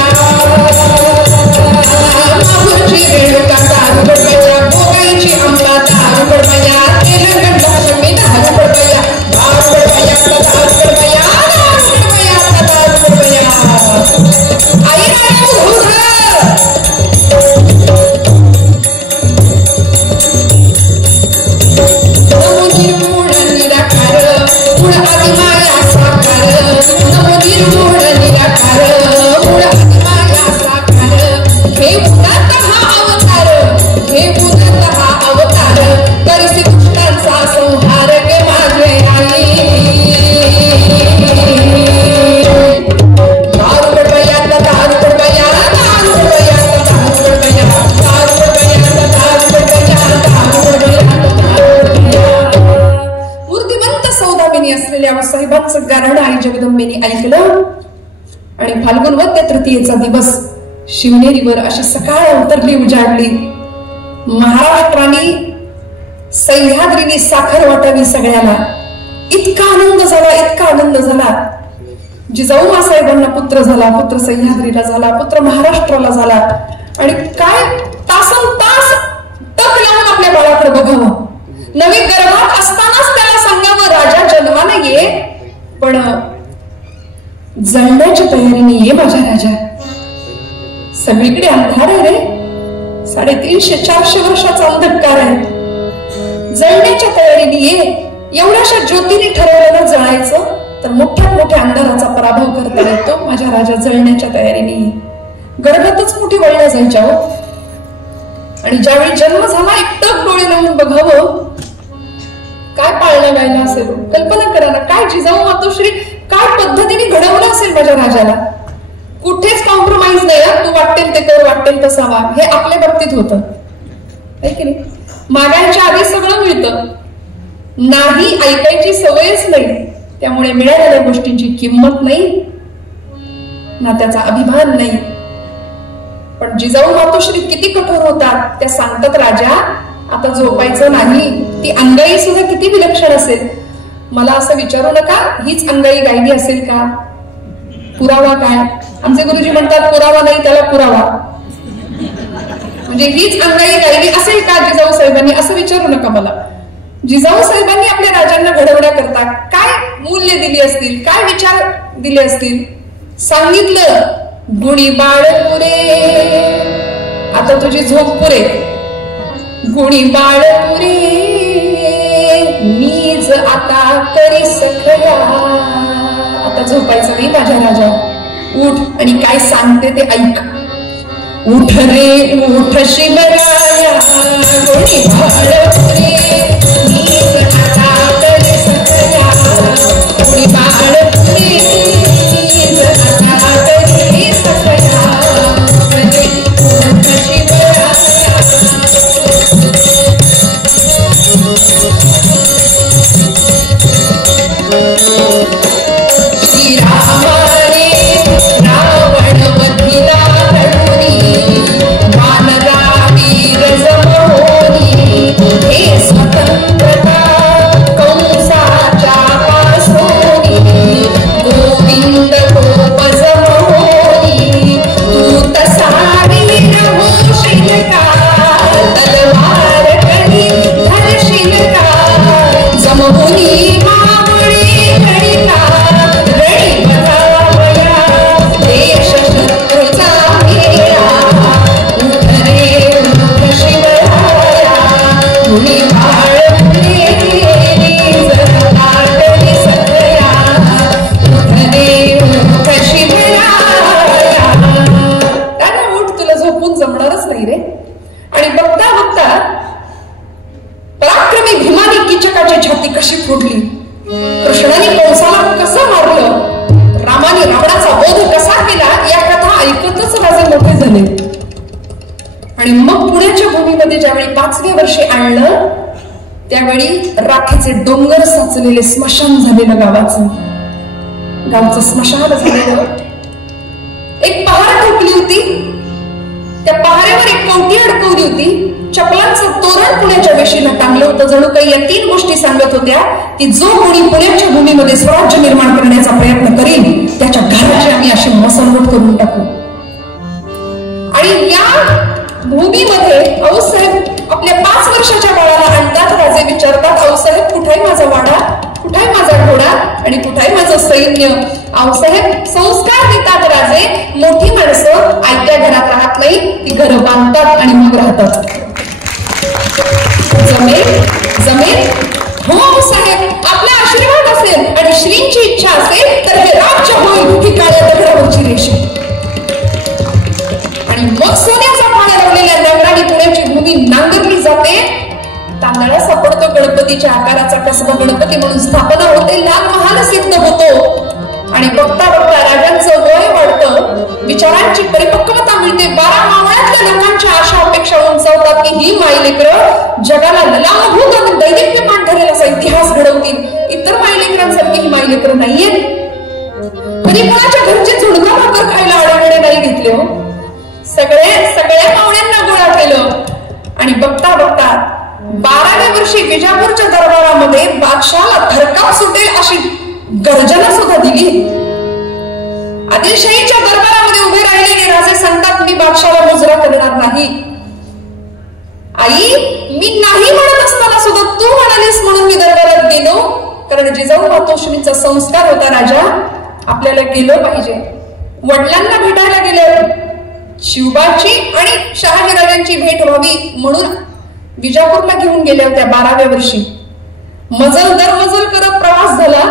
माहूरची रेणुका दार उघड बाई, गोगाईची अंबा दार उघड बाई, तेलंगण लक्ष्मी दार उघड बाई, दार उघड बाई, आता दार उघड बाई, दार उघड बाई, आता दार उघड बाई. आई राजा उधर नमो निर्मूळ निराकार, मूळ आदिमाया साकार, नमो निर्मूळ निराकार, मूळ आदिमाया साकार. हे उन्नत हा अवतार, हे उन्नत हा अवतार, करसी दुष्टांचा संहार के माझे आई. दार उघड बाई, आता दार उघड बाई, दार उघड बाई, आता दार उघड बाई, दार उघड बाई, आता दार उघड बाई, दार उघड बाई, आता दार उघड बाई. मूर्तिमंत सौदामिनी असलेल्या आऊसाहेबांचं गारहण आई जगदंबेने ऐकलं आणि फाल्गुन वद्य तृतीयेचा दिवस शिवनेरीवर अशी सकाळ अवतरली, उजाडली. महाराष्ट्राने सह्याद्रीने साखर वाटावी सगळ्याला. इतका आनंद झाला, इतका आनंद झाला. जिजाऊ मासाहेबांना पुत्र झाला, पुत्र सह्याद्रीला झाला, पुत्र महाराष्ट्राला झाला. आणि काय तासनतास टक लावून आपल्या बाळाकडे बघावं, नवी गर्भात असतानाच त्याला सांगावं राजा जन्माला ये, पण जळण्याच्या तयारीने ये माझ्या राजा. सगळीकडे अंधार आहे रे, 350-400 वर्षाचा अंधकार आहे. जळण्याच्या तयारीने ये. एवढ्याशा ज्योतीने ठरवलेलं जळायचं तर मोठ्यात मोठ्या अंधाराचा पराभव करता येतो. माझ्या राजा जळण्याच्या तयारीने ये. गर्भातच मोठी वळल्या जायच्या हो. आणि ज्यावेळी जन्म झाला एकटक डोळे लावून बघावं, काय पाळणं गायला असेल. कल्पना करा ना, काय जिजाऊ मातोश्री काय पद्धतीने घडवलं असेल माझ्या राजाला. कुठेच कॉम्प्रोमाइज नाही. तू वाटेल ते कर, वाटेल तसा वाग. हे आपल्या बाबतीत होतं आहे की नाही. मागायच्या आधी सगळं मिळतं, नाही ऐकायची सवयच नाही. त्यामुळे मिळालेल्या गोष्टींची किंमत नाही ना, त्याचा अभिमान नाही. पण जिजाऊ मातोश्री किती कठोर होतात. त्या सांगतात राजा आता झोपायचं नाही. ती अंगाई सुद्धा किती विलक्षण असेल. मला असं विचारू नका हीच अंगाई गायली असेल का. पुरावा काय. आमचे गुरुजी म्हणतात पुरावा नाही त्याला पुरावा. म्हणजे हीच अंगाई गायली असेल का जिजाऊ साहेबांनी, असं विचारू नका मला. जिजाऊ साहेबांनी आपल्या राजांना घडवण्या करता काय मूल्य दिली असतील, काय विचार दिले असतील. सांगितलं गुणी बाळ पुरे, आता तुझी झोप पुरे. गुणी बाळ पुरे मीज आता करी सखया. आता झोपायचं नाही माझ्या राजा. उठ आणि काय सांगते ते ऐक. उठ रे उठ शिवराया, गुणी बाळ पुरे मीज आता करी सखया. गुणी बाळ पुरे मीज आता करी सखया. कृष्णाची छाती कशी फोडली, कृष्णाने कंसाला कसं मारलं, रामाने रावणाचा वध कसा केला, या कथा ऐकतच राजे मोठे झाले. आणि मग पुण्याच्या भूमीमध्ये ज्यावेळी 5व्या वर्षी आणलं त्यावेळी राखेचे डोंगर साचलेले स्मशान झालेलं गावचं स्मशान झालेलं. एक पहार ठोकली होती, त्या पहाऱ्यावर एक कवटी अडकवली होती, चपलांचं तोरण पुण्याच्या वेशीला टांगलं होतं. जणू काही या 3 गोष्टी सांगत होत्या की जो कोणी पुण्याच्या भूमीमध्ये स्वराज्य निर्माण करण्याचा प्रयत्न करेल त्याच्या घराची आम्ही अशी मसलवट करून टाकू. आणि या भूमीमध्ये आऊसाहेब आपल्या 5 वर्षाच्या बाळाला आणतात. राजे विचारतात, आऊसाहेब कुठाय माझा वाडा, कुठाय माझा घोडा आणि कुठाय माझं सैन्य. आऊसाहेब संस्कार देतात राजे. मोठी माणसं आयत्या घरात राहत नाही, ती घर बांधतात आणि मग राहतात. जमेल जमेल हो आऊसाहेब, आपला आशीर्वाद असेल आणि श्रींची इच्छा असेल तर हे राज्य होईल ही काळ्या दगडावरची रेषा. आणि मग सोन्याचा पाणी लावलेल्या दगडाने पुण्याची भूमी नांगरली जाते. तांदळा सापडतो गणपतीच्या आकाराचा कसबा गणपती म्हणून स्थापना होते. लाल महाल सिद्ध होतो आणि बघता बघता राजांचं वय वाढतं, विचारांची परिपक्वता मिळते. 12 मावळ्यातल्या लोकांच्या आशा अपेक्षा उंचावतात की ही मायलेकरं जगाला ललामभूत आणि दैदिप्यमान ठरेल असा इतिहास घडवतील. इतर मायलेकरांसारखी ही मायलेकरं नाहीये. कधी कोणाच्या घरचे झुणका भाकर खायला आडेगडे नाही घेतले हो. सगळ्या पाहुण्यांना गोळा केलं आणि बघता बघता 12व्या वर्षी विजापूरच्या दरबारामध्ये बादशाहाला थरकाप सुटेल अशी गर्जना सुद्धा दिली. आदिलशाहीच्या दरबारामध्ये उभे राहिलेले राजे सांगतात, मी बादशाहाला मुजरा करणार नाही. आई, मी नाही म्हणत असताना सुद्धा तू म्हणालीस म्हणून मी दरबारात गेलो, कारण जिजाऊ मातोश्रींचा संस्कार होता राजा, आपल्याला गेलं पाहिजे. वडिलांना भेटायला गेलं, शिवबाची आणि शहाजीराजांची भेट व्हावी म्हणून विजापूरला घेऊन गेल्या होत्या. 12व्या वर्षी मजल दरमजल करत प्रवास झाला.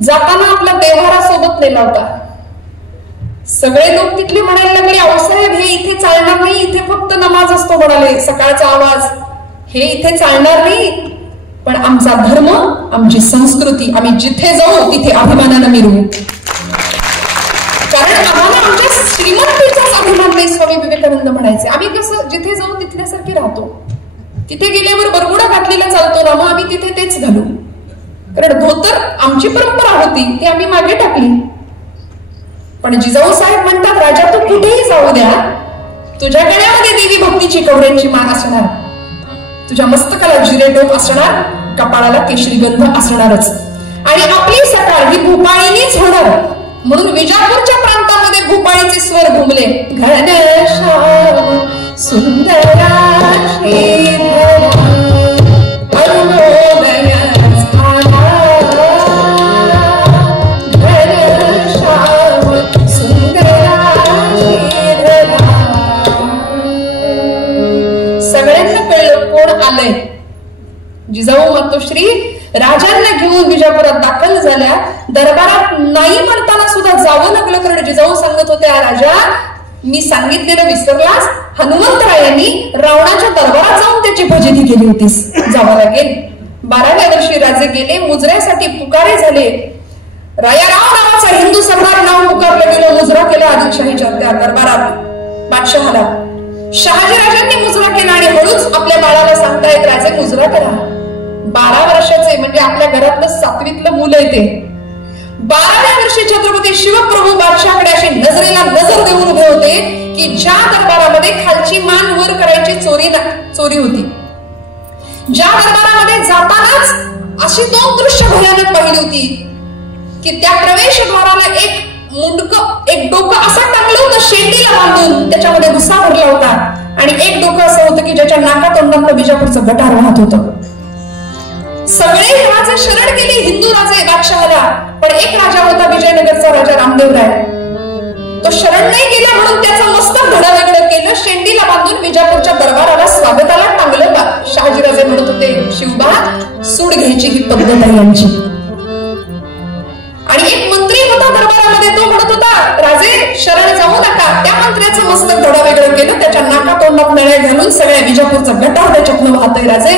जाताना आपला देव्हारा सोबत नेला होता. सगळे लोक तिथले म्हणायला लागले, आऊसाहेब हे इथे चालणार नाही, इथे फक्त नमाज असतो म्हणाले, सकाळचा आवाज, हे इथे चालणार नाही. पण आमचा धर्म, आमची संस्कृती, आम्ही जिथे जाऊ तिथे अभिमानानं मिरवू, कारण आम्हाला आमच्या श्रीमंतीचाच अभिमान नाही. स्वामी विवेकानंद म्हणायचे, आम्ही कसं जिथे जाऊ तिथल्यासारखे राहतो. तिथे गेल्यावर बरमुडा घातलेला चालतो ना, मग आम्ही तिथे तेच घालू, कारण धोतर आमची परंपरा होती ती आम्ही मागे टाकली. पण जिजाऊ साहेब म्हणतात, राजा तू कुठेही जाऊ द्या, तुझ्या गळ्यामध्ये देवी भक्तीची कवड्यांची मान असणार, तुझ्या मस्तकाला जिरे डोक असणार, कपाळाला केशरी गंध असणारच, आणि आपली सकाळ ही भूपाळीनीच होणार. म्हणून विजापूरच्या प्रांतामध्ये भूपाळीचे स्वर घुमले. घनश्याम सुंदरा सगळ्यांना कळलं कोण आलंय. जिजाऊ मातोश्री राजांना घेऊन विजापुरात दाखल झाल्या. दरबारात नाही म्हणताना सुद्धा जावं लागलं, कारण जिजाऊ सांगत होत्या, राजा मी सांगितलेलं विसरलास, हनुमंतरायांनी रावणाच्या दरबारात जाऊन त्याची फजिती केली होतीस, जावं लागेल. 12व्या वर्षी राजे गेले, मुजऱ्यासाठी पुकारे झाले. रायाराव नावाचा हिंदू सरदार नाव पुकारलं गेलं, मुजरा केला आदिलशाहीच्या त्या दरबारात बादशहाला. शहाजीराजांनी मुजरा केला आणि हळूच आपल्या बाळाला सांगतायत, राजे मुजरा करा. 12 वर्षाचे म्हणजे आपल्या घरातलं 7वीतलं मुलं येते. 12व्या वर्षी छत्रपती शिवप्रभू बादशाहकडे अशी नजरेला नजर देऊन उभे होते की ज्या दरबारामध्ये खालची मान वर करायची चोरी होती, ज्या दरबारामध्ये जातानाच अशी 2 दृश्य भयानक पाहिली होती की त्या प्रवेशद्वाराला एक डोकं असं टाकलं होतं शेंडीला बांधून, त्याच्यामध्ये भुसा भरला होता, आणि एक डोकं असं होतं की ज्याच्या नाकातोंडातलं विजापूरचं गटार वाहत होतं. सगळे राजे शरण गेले हिंदू राजे बादशाहाला, पण एक राजा होता विजयनगरचा राजा रामदेवराय. तो शरण नाही गेला म्हणून त्याचं मस्तक धडावेगळं केलं, शेंडीला बांधून विजापूरच्या दरबाराला स्वागताला टांगलं. शहाजीराजे म्हणत होते, शिवबा सूड घ्यायची ही पद्धत आहे यांची. आणि एक मंत्री होता दरबारामध्ये, तो म्हणत होता, राजे शरण जाऊ नका. त्या मंत्र्याचं मस्तक धडावेगळं केलं, त्याच्या नाकातोंडात नळ्या घालून सगळ्या विजापूरचा गटार त्याच्यातनं वाहतोय. राजे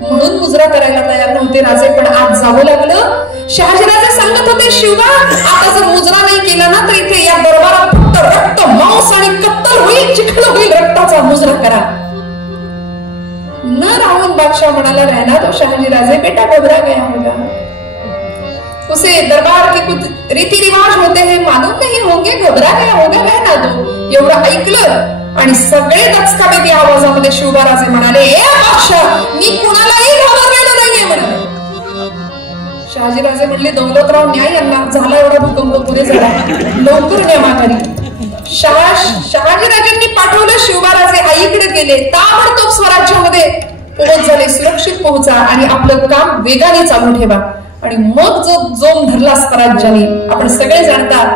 म्हणून मुजरा करायला तयार नव्हते राजे. पण आज जावं लागलं. शहाजीराजे सांगत होते, शिवबा आता जर मुजरा नाही केला ना तर इथे या दरबारात फक्त रक्त, मांस आणि कत्तल होईल, चिखल होईल, रक्ताचा मुजरा करा. न राहून बादशाह म्हणाला, रहना दो शहाजीराजे, बेटा घबरा गया होगा. उसे दरबार के कुछ रीति रिवाज होते हैं, मालूम नहीं होंगे, घबरा गया होगा, रहना दो. एवढं ऐकलं आणि सगळे दचकावे आवाजामध्ये शिवबाराजे म्हणाले, ए बादशाह, मी कुणालाही घाबरलेलो नाहीये म्हणाले. शहाजीराजे म्हणले, दौलतराव न्याय यांना झाला एवढा भूकंप पुरे झाला, लवकर न्या माघारी. शहाजीराजांनी पाठवलं. शिवबाराजे आईकडे गेले. ताबडतोब स्वराज्यामध्ये पोहोच झाले. सुरक्षित पोहोचा आणि आपलं काम वेगाने चालू ठेवा. आणि मग जो जोम धरला स्वराज्याने. आपण सगळे जाणतात,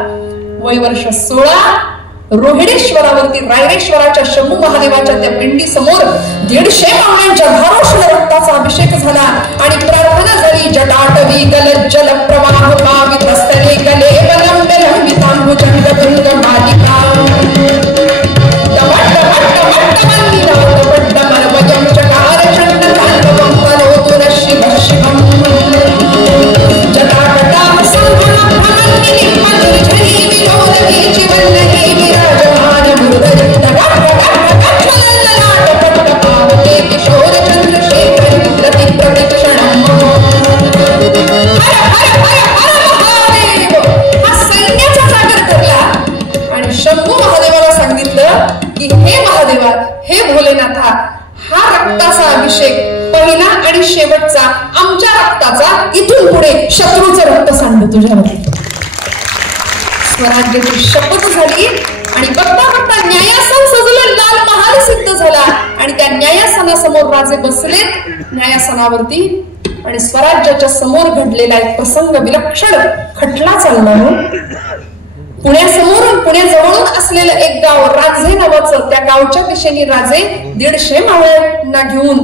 वय वर्ष 16 रोहिडेश्वरावरती रायरेश्वराच्या शंभू महादेवाच्या त्या पिंडी समोर 150 मावळ्यांच्या धारोष्ण रक्ताचा अभिषेक झाला आणि प्रार्थना झाली. जटाटवी गलज्जल प्रवाह पावितस्तने गले बलंबे लंबितांबुजंग तुंग मालिका दमट दमट दमट मंदिरा दमट दमरवयं चकार चंड तांडवं करोतु शिव शिवं जटाटटाः संभ्रमं भ्रमन्निधिं मधुरझरी विनोदगी जीवनगी विराजमान मुरली तगट्टगट्टगट्टलल्ललाटपट्टपावते किशोर चंद्रशेखर प्रति प्रतिक्षणं हर हर हर हर महादेव. हा सैन्याचा सागर धरला आणि शंभू महादेवाला सांगितलं की हे महादेवा, हे भोलेनाथा, हा रक्ताचा अभिषेक पहिला आणि शेवटचा आमच्या रक्ताचा, इथून पुढे शत्रूचं रक्त सांडलं तुझ्यामध्ये. स्वराज्याची शपथ झाली आणि बघता बघता न्यायासन सजलं. लाल महाल सिद्ध झाला आणि त्या न्यायासनासमोर राजे बसलेत. न्यायासनावरती आणि स्वराज्याच्या समोर घडलेला एक प्रसंग विलक्षण खटला चालणार. पुण्यासमोरून, पुण्याजवळून असलेलं एक गाव राजे नावाचं, त्या गावच्या दिशेने राजे 150 मावळ्यांना घेऊन,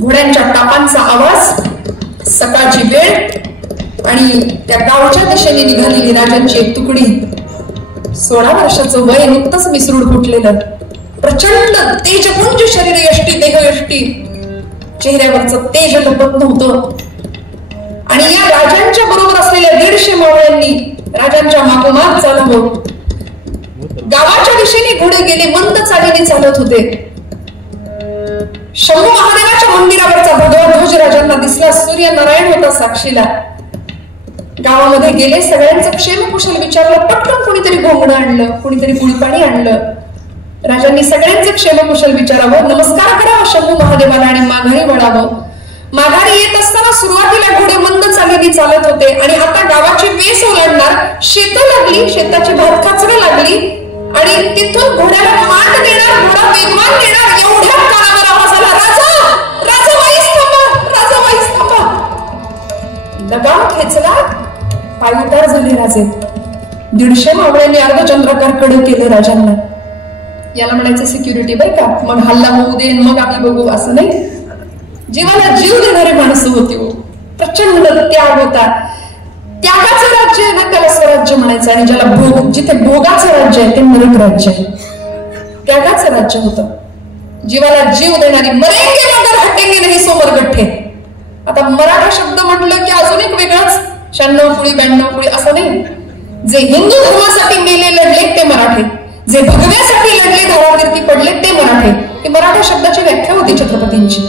घोड्यांच्या टापांचा आवाज, सकाळची वेळ आणि त्या गावच्या दिशेने निघालेली राजांची एक तुकडी. 16 वर्षाचं वय नुकतंच मिसरूड फुटलेलं, प्रचंड तेजपुंज शरीर यष्टी, देह यष्टी, चेहऱ्यावरचं तेज लपत नव्हतं. आणि या राजांच्या बरोबर असलेल्या 150 मावळ्यांनी राजांच्या मागोमाग चालवं. गावाच्या दिशेने घोडे गेले, मंद चालीने चालत होते. शंभू महादेवाच्या मंदिरावरचा भगवा ध्वज राजांना दिसला. सूर्यनारायण होता साक्षीला. गावामध्ये गेले, सगळ्यांचं क्षेमकुशल विचारलं. पटकन कुणीतरी घोंगडं आणलं, कुणीतरी कुळपाणी आणलं. राजांनी सगळ्यांचे क्षेमकुशल विचारावं, नमस्कार करावा शंभू महादेवाला आणि माघारी वळावं. माघारी येत असताना सुरुवातीला घोडे मंद चालीने चालत होते आणि आता गावाची वेस ओलांडणार. शेतं लागली, शेताची भात खाचरं लागली आणि तिथून घोड्याला मांड देणार, घोडा वेगवान देणार. एवढ्या कानावर आवाज आला, राजा, राजा वाईस थांबा, राजा वाईस थांबा. लगाम खेचला, पाय उतार झाले राजे. 150 मावळ्यांनी अर्धचंद्राकार कडे केले राजांना. याला म्हणायचं सिक्युरिटी बरं का, मग हल्ला होऊ दे मग आम्ही बघू असं नाही. जीवाला जीव देणारी माणसं होती. प्रचंड त्याग होता. त्यागाचं राज्य आहे ना, त्याला स्वराज्य म्हणायचं. आणि ज्याला भोग, जिथे भोगाचं राज्य आहे ते नरक राज्य आहे. त्यागाचं राज्य होतं. जीवाला जीव देणारी, मरेंगे मगर हटेंगे नाही सोमर गठ्ठे. आता मराठा शब्द म्हटलं की अजून एक वेगळंच, 96 कुळी 92 कुळी असं नाही. जे हिंदू धर्मासाठी मेले लढले ते मराठे, जे भगव्यासाठी लढले धराकीर्ती पडले ते मराठे. ही मराठा शब्दाची व्याख्या होती छत्रपतींची.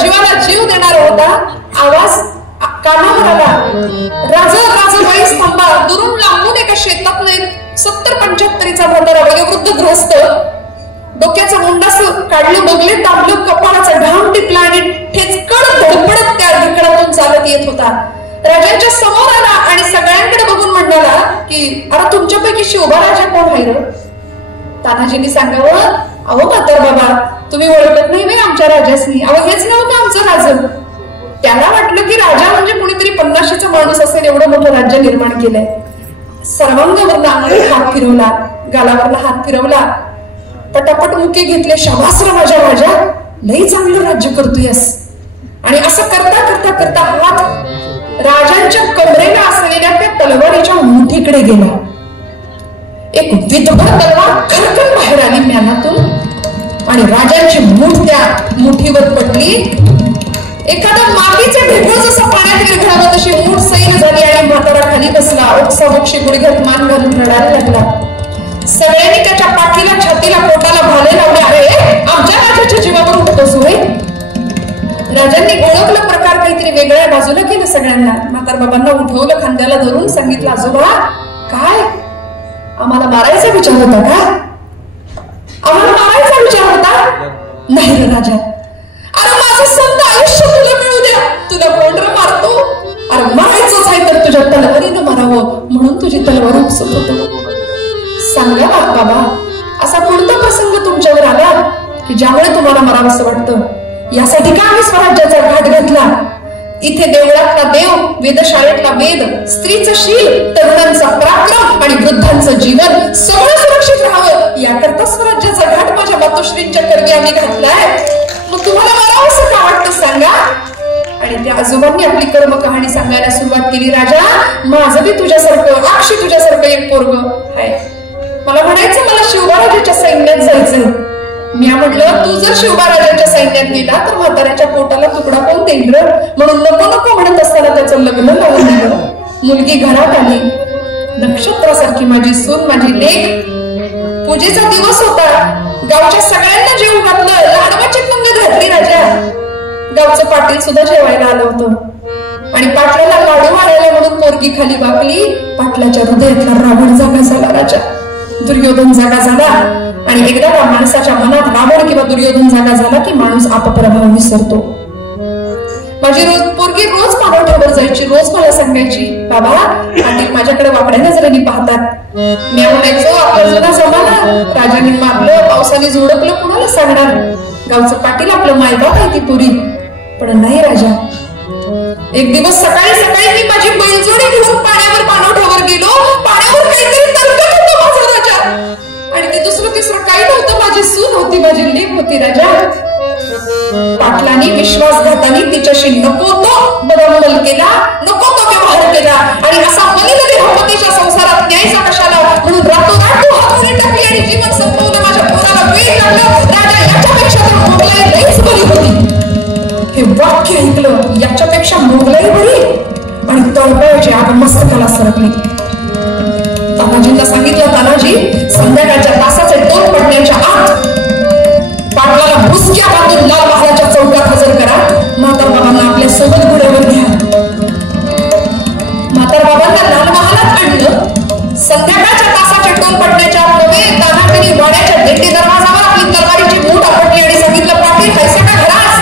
जीवाला जीव देणारा होता. आवाज कानावर आला, राजा, राजा वाईस थांबा. दुरून लांबून एका शेतात 70-75चा म्हातारा वयोवृद्ध ग्रस्त, डोक्याचा मुंडास काढलं, बगले दाबलं, कपाळाचा घाम टिपला आणि ठेचकड धडपडत त्या ढिकडातून चालत येत होता. राजांच्या समोर आला आणि सगळ्यांकडे बघून म्हणाला की अरे तुमच्यापैकी शिवबा राजा कोण आहे? तानाजींनी सांगावं, अहो म्हातार बाबा, तुम्ही ओळखत नाही मी आमच्या राजासनी. अहो हेच नव्हतं आमचं राज. त्याला वाटलं की राजा म्हणजे कुणीतरी 50शीचा माणूस असेल, एवढं मोठं राज्य निर्माण केलंय. सर्वांगावरला हात फिरवला, गालावरला हात फिरवला, पटापट मुके घेतले. शाबास रे माझ्या राजा, लई चांगलं राज्य करतोयस. आणि असं करता करता करता हात राजांच्या कमरेला असलेल्या त्या तलवारीच्या मुठीकडे गेला. एक विधभर तलवार खरकन बाहेर आली म्यानातून राजांनी एखादा मातीचे ढेकूळ जसं पाण्यात विरघळावं तशी मूठ सैल झाली आणि म्हातारा खाली बसला. ओक्साबोक्षी गुडघ्यात मान घालून रडायला लागला. सगळ्यांनी त्याच्या पाठीला, छातीला, पोटाला भाले लावले. अरे आमच्या राजाच्या जीवावर उठतोस होय? राजांनी ओळखलं प्रकार काहीतरी वेगळ्या बाजूला केलं. सगळ्यांना म्हातार बाबांना उठवलं, खांद्याला धरून सांगितलं, आजोबा काय आम्हाला मारायचा विचार होता का? आम्हाला मारायचा विचार होता? नाही रे राजा, अरे माझं संत आयुष्य तुला मिळू द्या. तुला कोण रे मारतो? अरे मारायचंच आहे तर तुझ्या तलवारीनं मारावं म्हणून तुझी तलवार उपसत होतो. सांगा बाबा, असा कोणता प्रसंग तुमच्यावर आला की ज्यामुळे तुम्हाला मरावंसं वाटतं? यासाठी का आम्ही स्वराज्याचा घाट घातला? इथे देवळातला देव, वेदशाळेतला वेद, स्त्रीचं शील, तरुणांचा पराक्रम आणि वृद्धांचं जीवन सगळं सुरक्षित राहावं याकरता स्वराज्याचा घाट माझ्या मातोश्रींच्या करवी आम्ही घातलाय. मग तुम्हाला मरावंसं का वाटतं सांगा? आणि त्या आजोबांनी आपली कर्म कहाणी सांगायला सुरुवात केली. राजा, माझं बी तुझ्यासारखं, अक्षी तुझ्यासारखं एक पोरग आहे. मला म्हणायचं मला शिवबाराजाच्या सैन्यात जायचंय. मी म्हटलं, तू जर शिवबाराजाच्या सैन्यात गेला तर म्हाताऱ्याच्या पोटाला तुकडा कोण देईल? म्हणून नको नको म्हणत असताना त्याचं लग्न लावून दिलं. मुलगी घरात आली. नक्षत्रासारखी माझी सून, माझी लेक. पूजेचा दिवस होता. गावच्या सगळ्यांना जेवू घातलं, लाडवाची पंगत घातली. राजा, गावचं पाटील सुद्धा जेवायला आलं होतं. आणि पाटलाला लाडू मारायला म्हणून पोरगी खाली वाकली. पाटलाच्या हृदयातला रावण जागा झाला. राजा, दुर्योधन जागा झाला. आणि एकदा का माणसाच्या मनात रावण किंवा दुर्योधन जागा झाला की माणूस अपप्रभाव विसरतो. माझी पोरगी रोज पाणवठ्यावर जायची. रोज मला सांगायची, बाबा पाटील माझ्याकडे वाकड्या नजरेने पाहतात. मी म्हणायचो, आपला जुना जमाना, राजाने मारलं, पावसाने झोडपलं, कुणाला सांगणार? गावचं पाटील आपलं मायबाप आहे ती पुरी. पण नाही राजा, एक दिवस सकाळी सकाळी मी माझी बैलजोडी घेऊन पाण्यावर पाणवठ्यावर गेलो. पाण्यावर काहीतरी तरकत होतं माझा राजा. आणि ते दुसरं तिसरं काही नव्हतं, माझी सून होती, माझी लेक होती. राजा, पाटलांनी विश्वासघाताने तिच्याशी नको तो बदल केला, नको तो व्यवहार केला. आणि असा मलिन देहपतीच्या संसारात न्यायचा कशाला म्हणून रातोरात हातून टाकली आणि जीवन संपवलं. माझ्या पोराला वेळ लागलं. राजा, याच्यापेक्षा तर मोगलाई लईच बरी होती. हे वाक्य ऐकलं, याच्यापेक्षा मोगलाई बरी? आणि तळपायाची आग मस्तकाला सरकली. तानाजींना सांगितलं, तानाजी संध्याकाळच्या तासाचे टोक पडण्याच्या आत पाटलाला भुसक्या बांधून लाल महालाच्या चौकात हजर करा. म्हातार बाबांना आपल्या सोबत घोड्यावर घ्या. म्हातार बाबांना लाल महालात आणलं. संध्याकाळच्या तासाचे टोक पडण्याच्या पूर्वी तानाजींनी वाड्याच्या देठी दरवाजावर आपली तलवारीची मूठ आपटली आणि सांगितलं, पाटील पैसे का घरास?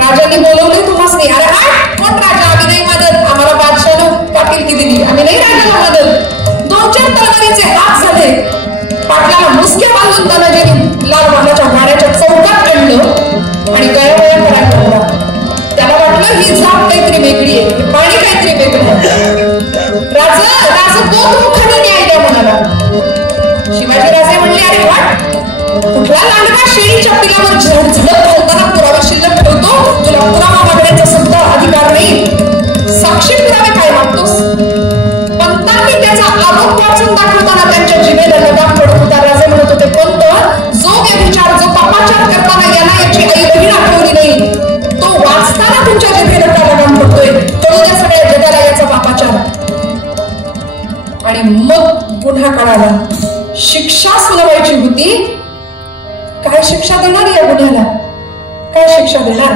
राजांनी बोलवले तुम्हासनी. अरे हा कोण राजा? आम्ही नाही मदत. आम्हाला बादशाहनं पाटीलकी दिली, आम्ही नाही राजाला मदत. 2-4 तलवारीचे हात झाले. पाटलाला मुसक्या बांधून तानाजींनी लाल महालाच्या वाड्याच्या चौकात आणलं आणि गयावया करायला लागला. त्याला वाटलं ही जात काहीतरी वेगळी आहे, पाणी काहीतरी वेगळं आहे. राजा कोण मुखाने न्याय द्या म्हणाला. शिवाजी राजे म्हणले, अरे वाट, कुठला लांडगा शेळीच्या पिलावर झडझडत घालताना पुरावा शिल्लक ठेवतो? तुला पुरावा मागण्याचा सुद्धा अधिकार नाही. साक्षी पुरावे काय मागतोस? पंतांनी त्याचा आरोप वाचून दाखवताना त्यांच्या जिभेला लगाम पडत होता. राजे म्हणत होते, पंत, जो व्यभिचार, जो पापाचार करताना याला याची आई बहीण आठवली नाही, तो वाचताना तुमच्या जिभेला का लगाम पडतोय? कळू द्या सगळ्या जगाला याचा पापाचार. आणि मग गुन्हा कळाला. शिक्षा सुनावायची होती. काय शिक्षा देणार या गुन्ह्याला? काय शिक्षा देणार?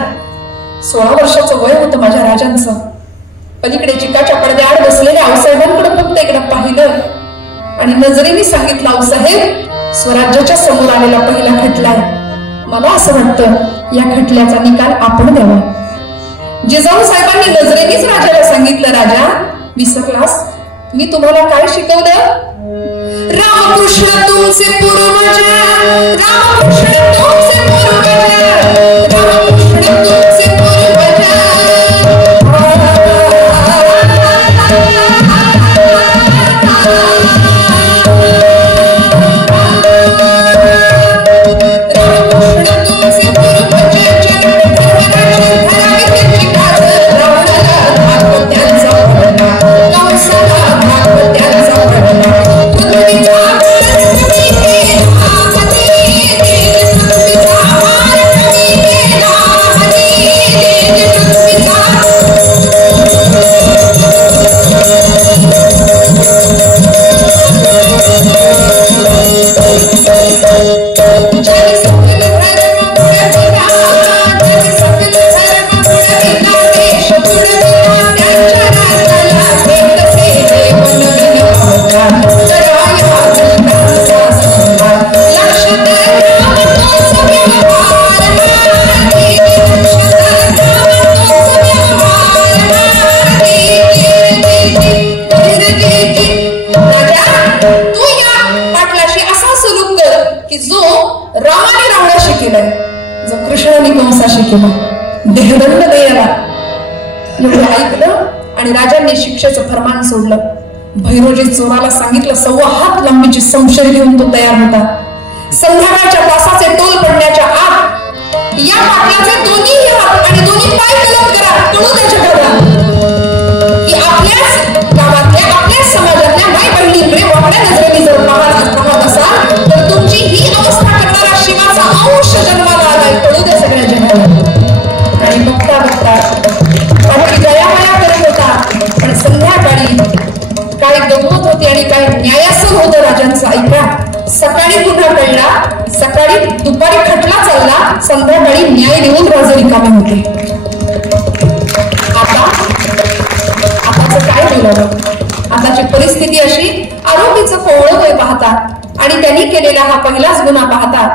16 वर्षाचं वय होतं माझ्या राजांचं. पलीकडे चिकाच्या पडद्याआड बसलेल्या आऊसाहेबांकडे फक्त एकदा पाहिलं आणि नजरेने सांगितलं, आऊसाहेब, स्वराज्याच्या समोर आलेला पहिला खटला आहे. मला असं वाटतं या खटल्याचा निकाल आपण द्यावा. जिजाऊ साहेबांनी नजरेनेच राजाला सांगितलं, राजा विसरलास? मी तुम्हाला काय शिकवलं? रामकृष्ण तुमचे पूर्वज, रामकृष्ण तुमचे पूर्वज, रामकृष्ण तुमचे पूर्वज. Thank you. जो कृष्णाने कंसाशी केला देहदंड द्यायला एवढं ऐकलं आणि राजांनी शिक्षेचं फरमान सोडलं. भैरोजी चोराला सांगितलं 1.25 हात लांबीची संशय घेऊन तो तयार होता. संध्याकाळच्या तासाचे टोल पडण्याच्या आत या पाटलाचे दोन्ही हात आणि दोन्ही पाय कलम करा, कळू त्याच्या घराला की आपल्याच गावातल्या आपल्याच समाजातल्या माय बहिणींकडे वाकड्या नजरेने जर पाहत असाल तर तुमची ही अवस्था करणारा शिवाचा अंश जन्माला आलाय, कळू द्या सगळ्या जगाला. आणि बघता बघता आणि गयामया करत होता. पण संध्याकाळी काय गंमत होती आणि काय न्यायासन होतं राजांचं ऐका. सकाळी पुन्हा कळला, सकाळी दुपारी खटला चालला, संध्याकाळी न्याय देऊन राजे रिकामे होते. आताच काय बोलावं. आताची परिस्थिती अशी, आरोपीचं कोवळतोय पाहता आणि त्यांनी केलेला हा पहिलाच गुन्हा पाहता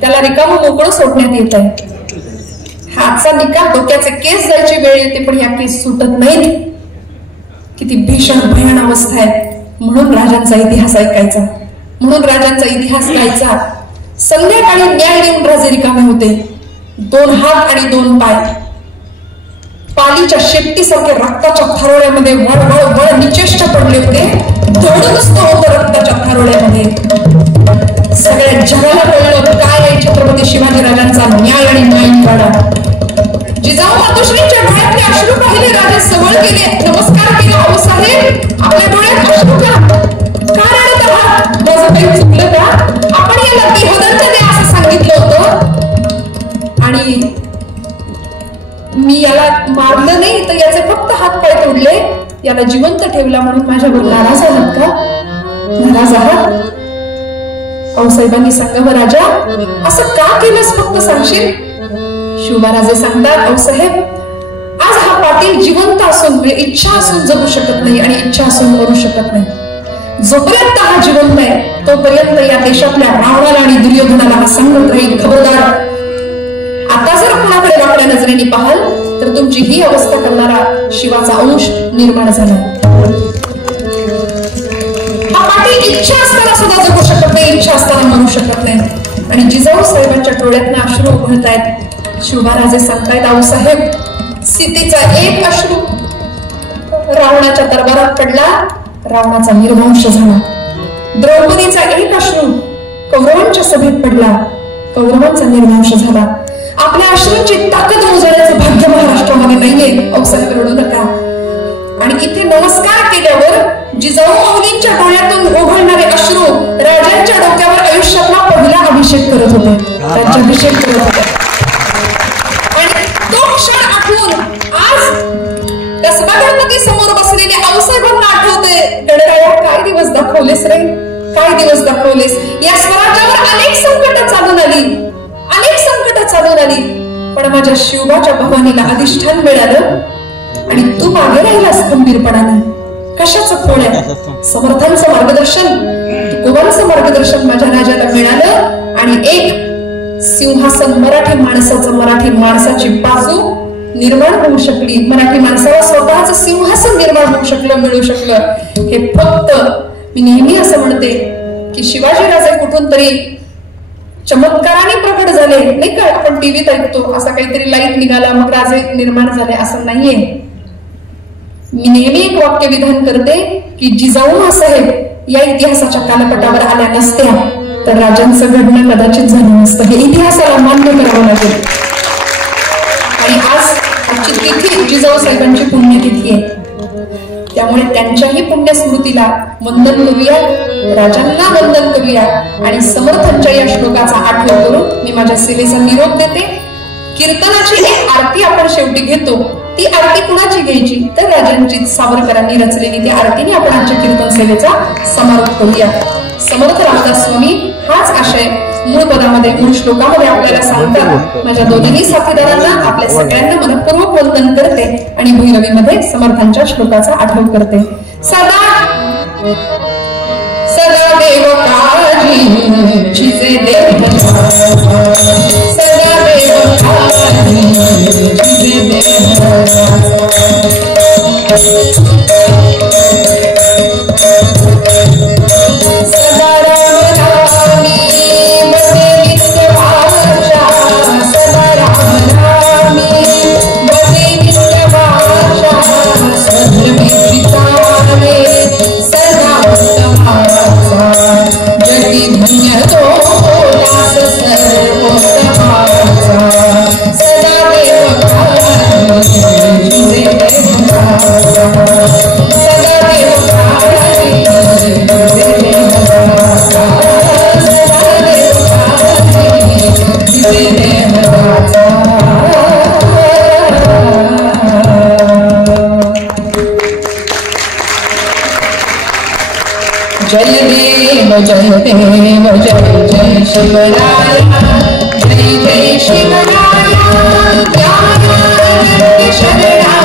त्याला रिकामं मोकळं सोडण्यात येत आहे. हाचा निकाल डोक्याचे केस जायची वेळ येते, पण या केस सुटत नाहीत. किती भीषण भयान अवस्था आहे. म्हणून राजांचा इतिहास ऐकायचा, म्हणून राजांचा इतिहास गायचा. संध्याकाळी न्याय देऊन राजे रिकामे होते. 2 हात आणि 2 पाय पालीच्या शेपटीसारखे रक्ताच्या थारोळ्यामध्ये वळ निचेष्ट पडले होते. धडकच होतं रक्ताच्या थारोळ्यामध्ये. सगळ्या जगाला कळलं काय आहे छत्रपती शिवाजी राजांचा न्याय आणि न्यायवाडा. जिजाऊ मातोश्रींच्या डोळ्यातले अश्रू पाहिले, राजे सबळ केले, नमस्कार केला. अहो साहेब, आपल्या डोळ्यात अश्रू का रडत आहात? माझं काही चुकलं का? आपण याला देहदंड द्या असं सांगितलं होतं आणि मी याला मारलं नाही तर याचे फक्त हात पाय तोडले, याला जिवंत ठेवला म्हणून माझ्यावर नाराज आहात का? नाराज आहात? साहेबांनी सांगावं राजा, असं का केलंस फक्त सांगशील? शिवबाराजे सांगतात, साहेब, आज हा पाटील जिवंत असून इच्छा असून जगू शकत नाही आणि इच्छा असून मरू शकत नाही. जोपर्यंत हा जिवंत आहे तोपर्यंत या देशातल्या रावणाला आणि दुर्योधनाला हा सांगत राहील, खबरदार. आता जर कोणाकडे वाकड्या नजरेने पाहाल तर तुमची ही अवस्था करणारा शिवाचा अंश निर्माण झाला. हा पाटील इच्छा असताना सुद्धा जगू शकत नाही, इच्छा असताना मरू शकत नाही. आणि जिजाऊ साहेबांच्या डोळ्यातनं अश्रू उघडतायत. शिवबाराजे सांगतायत, आऊसाहेब, सीतेचा एक अश्रू रावणाच्या दरबारात पडला, रावणाचा निर्वंश झाला. द्रौपदीचा एक अश्रू कौरवांच्या सभेत पडला, कौरवांचा निर्वंश झाला. आपल्या अश्रूंची ताकद मोजण्याचं भाग्य महाराष्ट्रामध्ये नाहीये. औसाहेब रडू नका. आणि इथे नमस्कार केल्यावर जिजाऊ माऊलींच्या डोळ्यातून ओघळणारे अश्रू राजांच्या डोक्यावर आयुष्यातला पहिला अभिषेक करत होते, राज्याभिषेक करत होते. आणि तो क्षण आठवून आज कसबा गणपती समोर बसलेले आऊसाहेबांना आठवते, गणराया काय दिवस दाखवलेस रे, काय दिवस दाखवलेस. या स्वराज्यावर अनेक संकट चालून आली, अनेक संकट चालून आली, पण माझ्या शिवबाच्या भवानीला अधिष्ठान मिळालं आणि तू मागे राहिलास खंबीरपणाने. कशाचं फळ आहे? समर्थांचं मार्गदर्शन, तुकोबांचं मार्गदर्शन माझ्या राजाला मिळालं आणि एक सिंहासन मराठी माणसाचं, मराठी माणसाची बाजू निर्माण होऊ शकली. मराठी माणसाला स्वतःच सिंहासन निर्माण होऊ शकलं, मिळू शकलं. हे फक्त मी नेहमी असं म्हणते की शिवाजी राजे कुठून तरी चमत्काराने प्रकट झाले नाही का. आपण टीव्हीत ऐकतो असा काहीतरी लाईट निघाला मग राजे निर्माण झाले, असं नाहीये. मी नेहमी एक वाक्य विधान करते की जिजाऊ साहेब या इतिहासाच्या कालपटावर आल्या नसत्या तर राजांचं घडणं कदाचित झालं नसतं. हे इतिहासाला मान्य करावं लागेल. आणि आज आजची तिथी जिजाऊ साहेबांची पुण्यतिथी आहे, त्यामुळे त्यांच्याही पुण्यस्मृतीला वंदन करूया, राजांना वंदन करूया आणि समर्थांच्या या श्लोकाचा आठवण करून मी माझ्या सेवेचा निरोप देते. कीर्तनाची एक आरती आपण शेवटी घेतो. ती आरती कुणाची घ्यायची तर राजांची सावरकरांनी रचलेली ती आरतीने आपण आजच्या कीर्तन सेवेचा समारोप करूया. समर्थ रामदास स्वामी हाच आशय मूळ पदामध्ये मूळ श्लोकामध्ये आपल्याला सांगतात. माझ्या दोन्ही साथीदारांना आपल्या सगळ्यांना मनपूर्वक वंदन करते आणि भैरवीमध्ये समर्थांच्या श्लोकाचा आठवण करते. सदा सदा देव काळजी जिचे देव सदा देव काळजी जिचे देव सदा राम रामी बसे नित्य वाचा सदा राम रामी बसे नित्य वाचा सद्रमी चाले सदा उत्तमाचा जगी धन्य तो दास सर्वोत्तमाचा सदा देव काळजी जिचे देवाचा सदा देव काळजी जिचे देवाचा सदा देव काळजी जिचे देवाचा. जय देव जय देव जय जय शिवराया जय जय शिवराया शरणा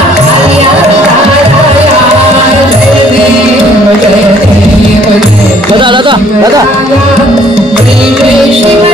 जय देव जय देव जय दादा जय जय शिवराया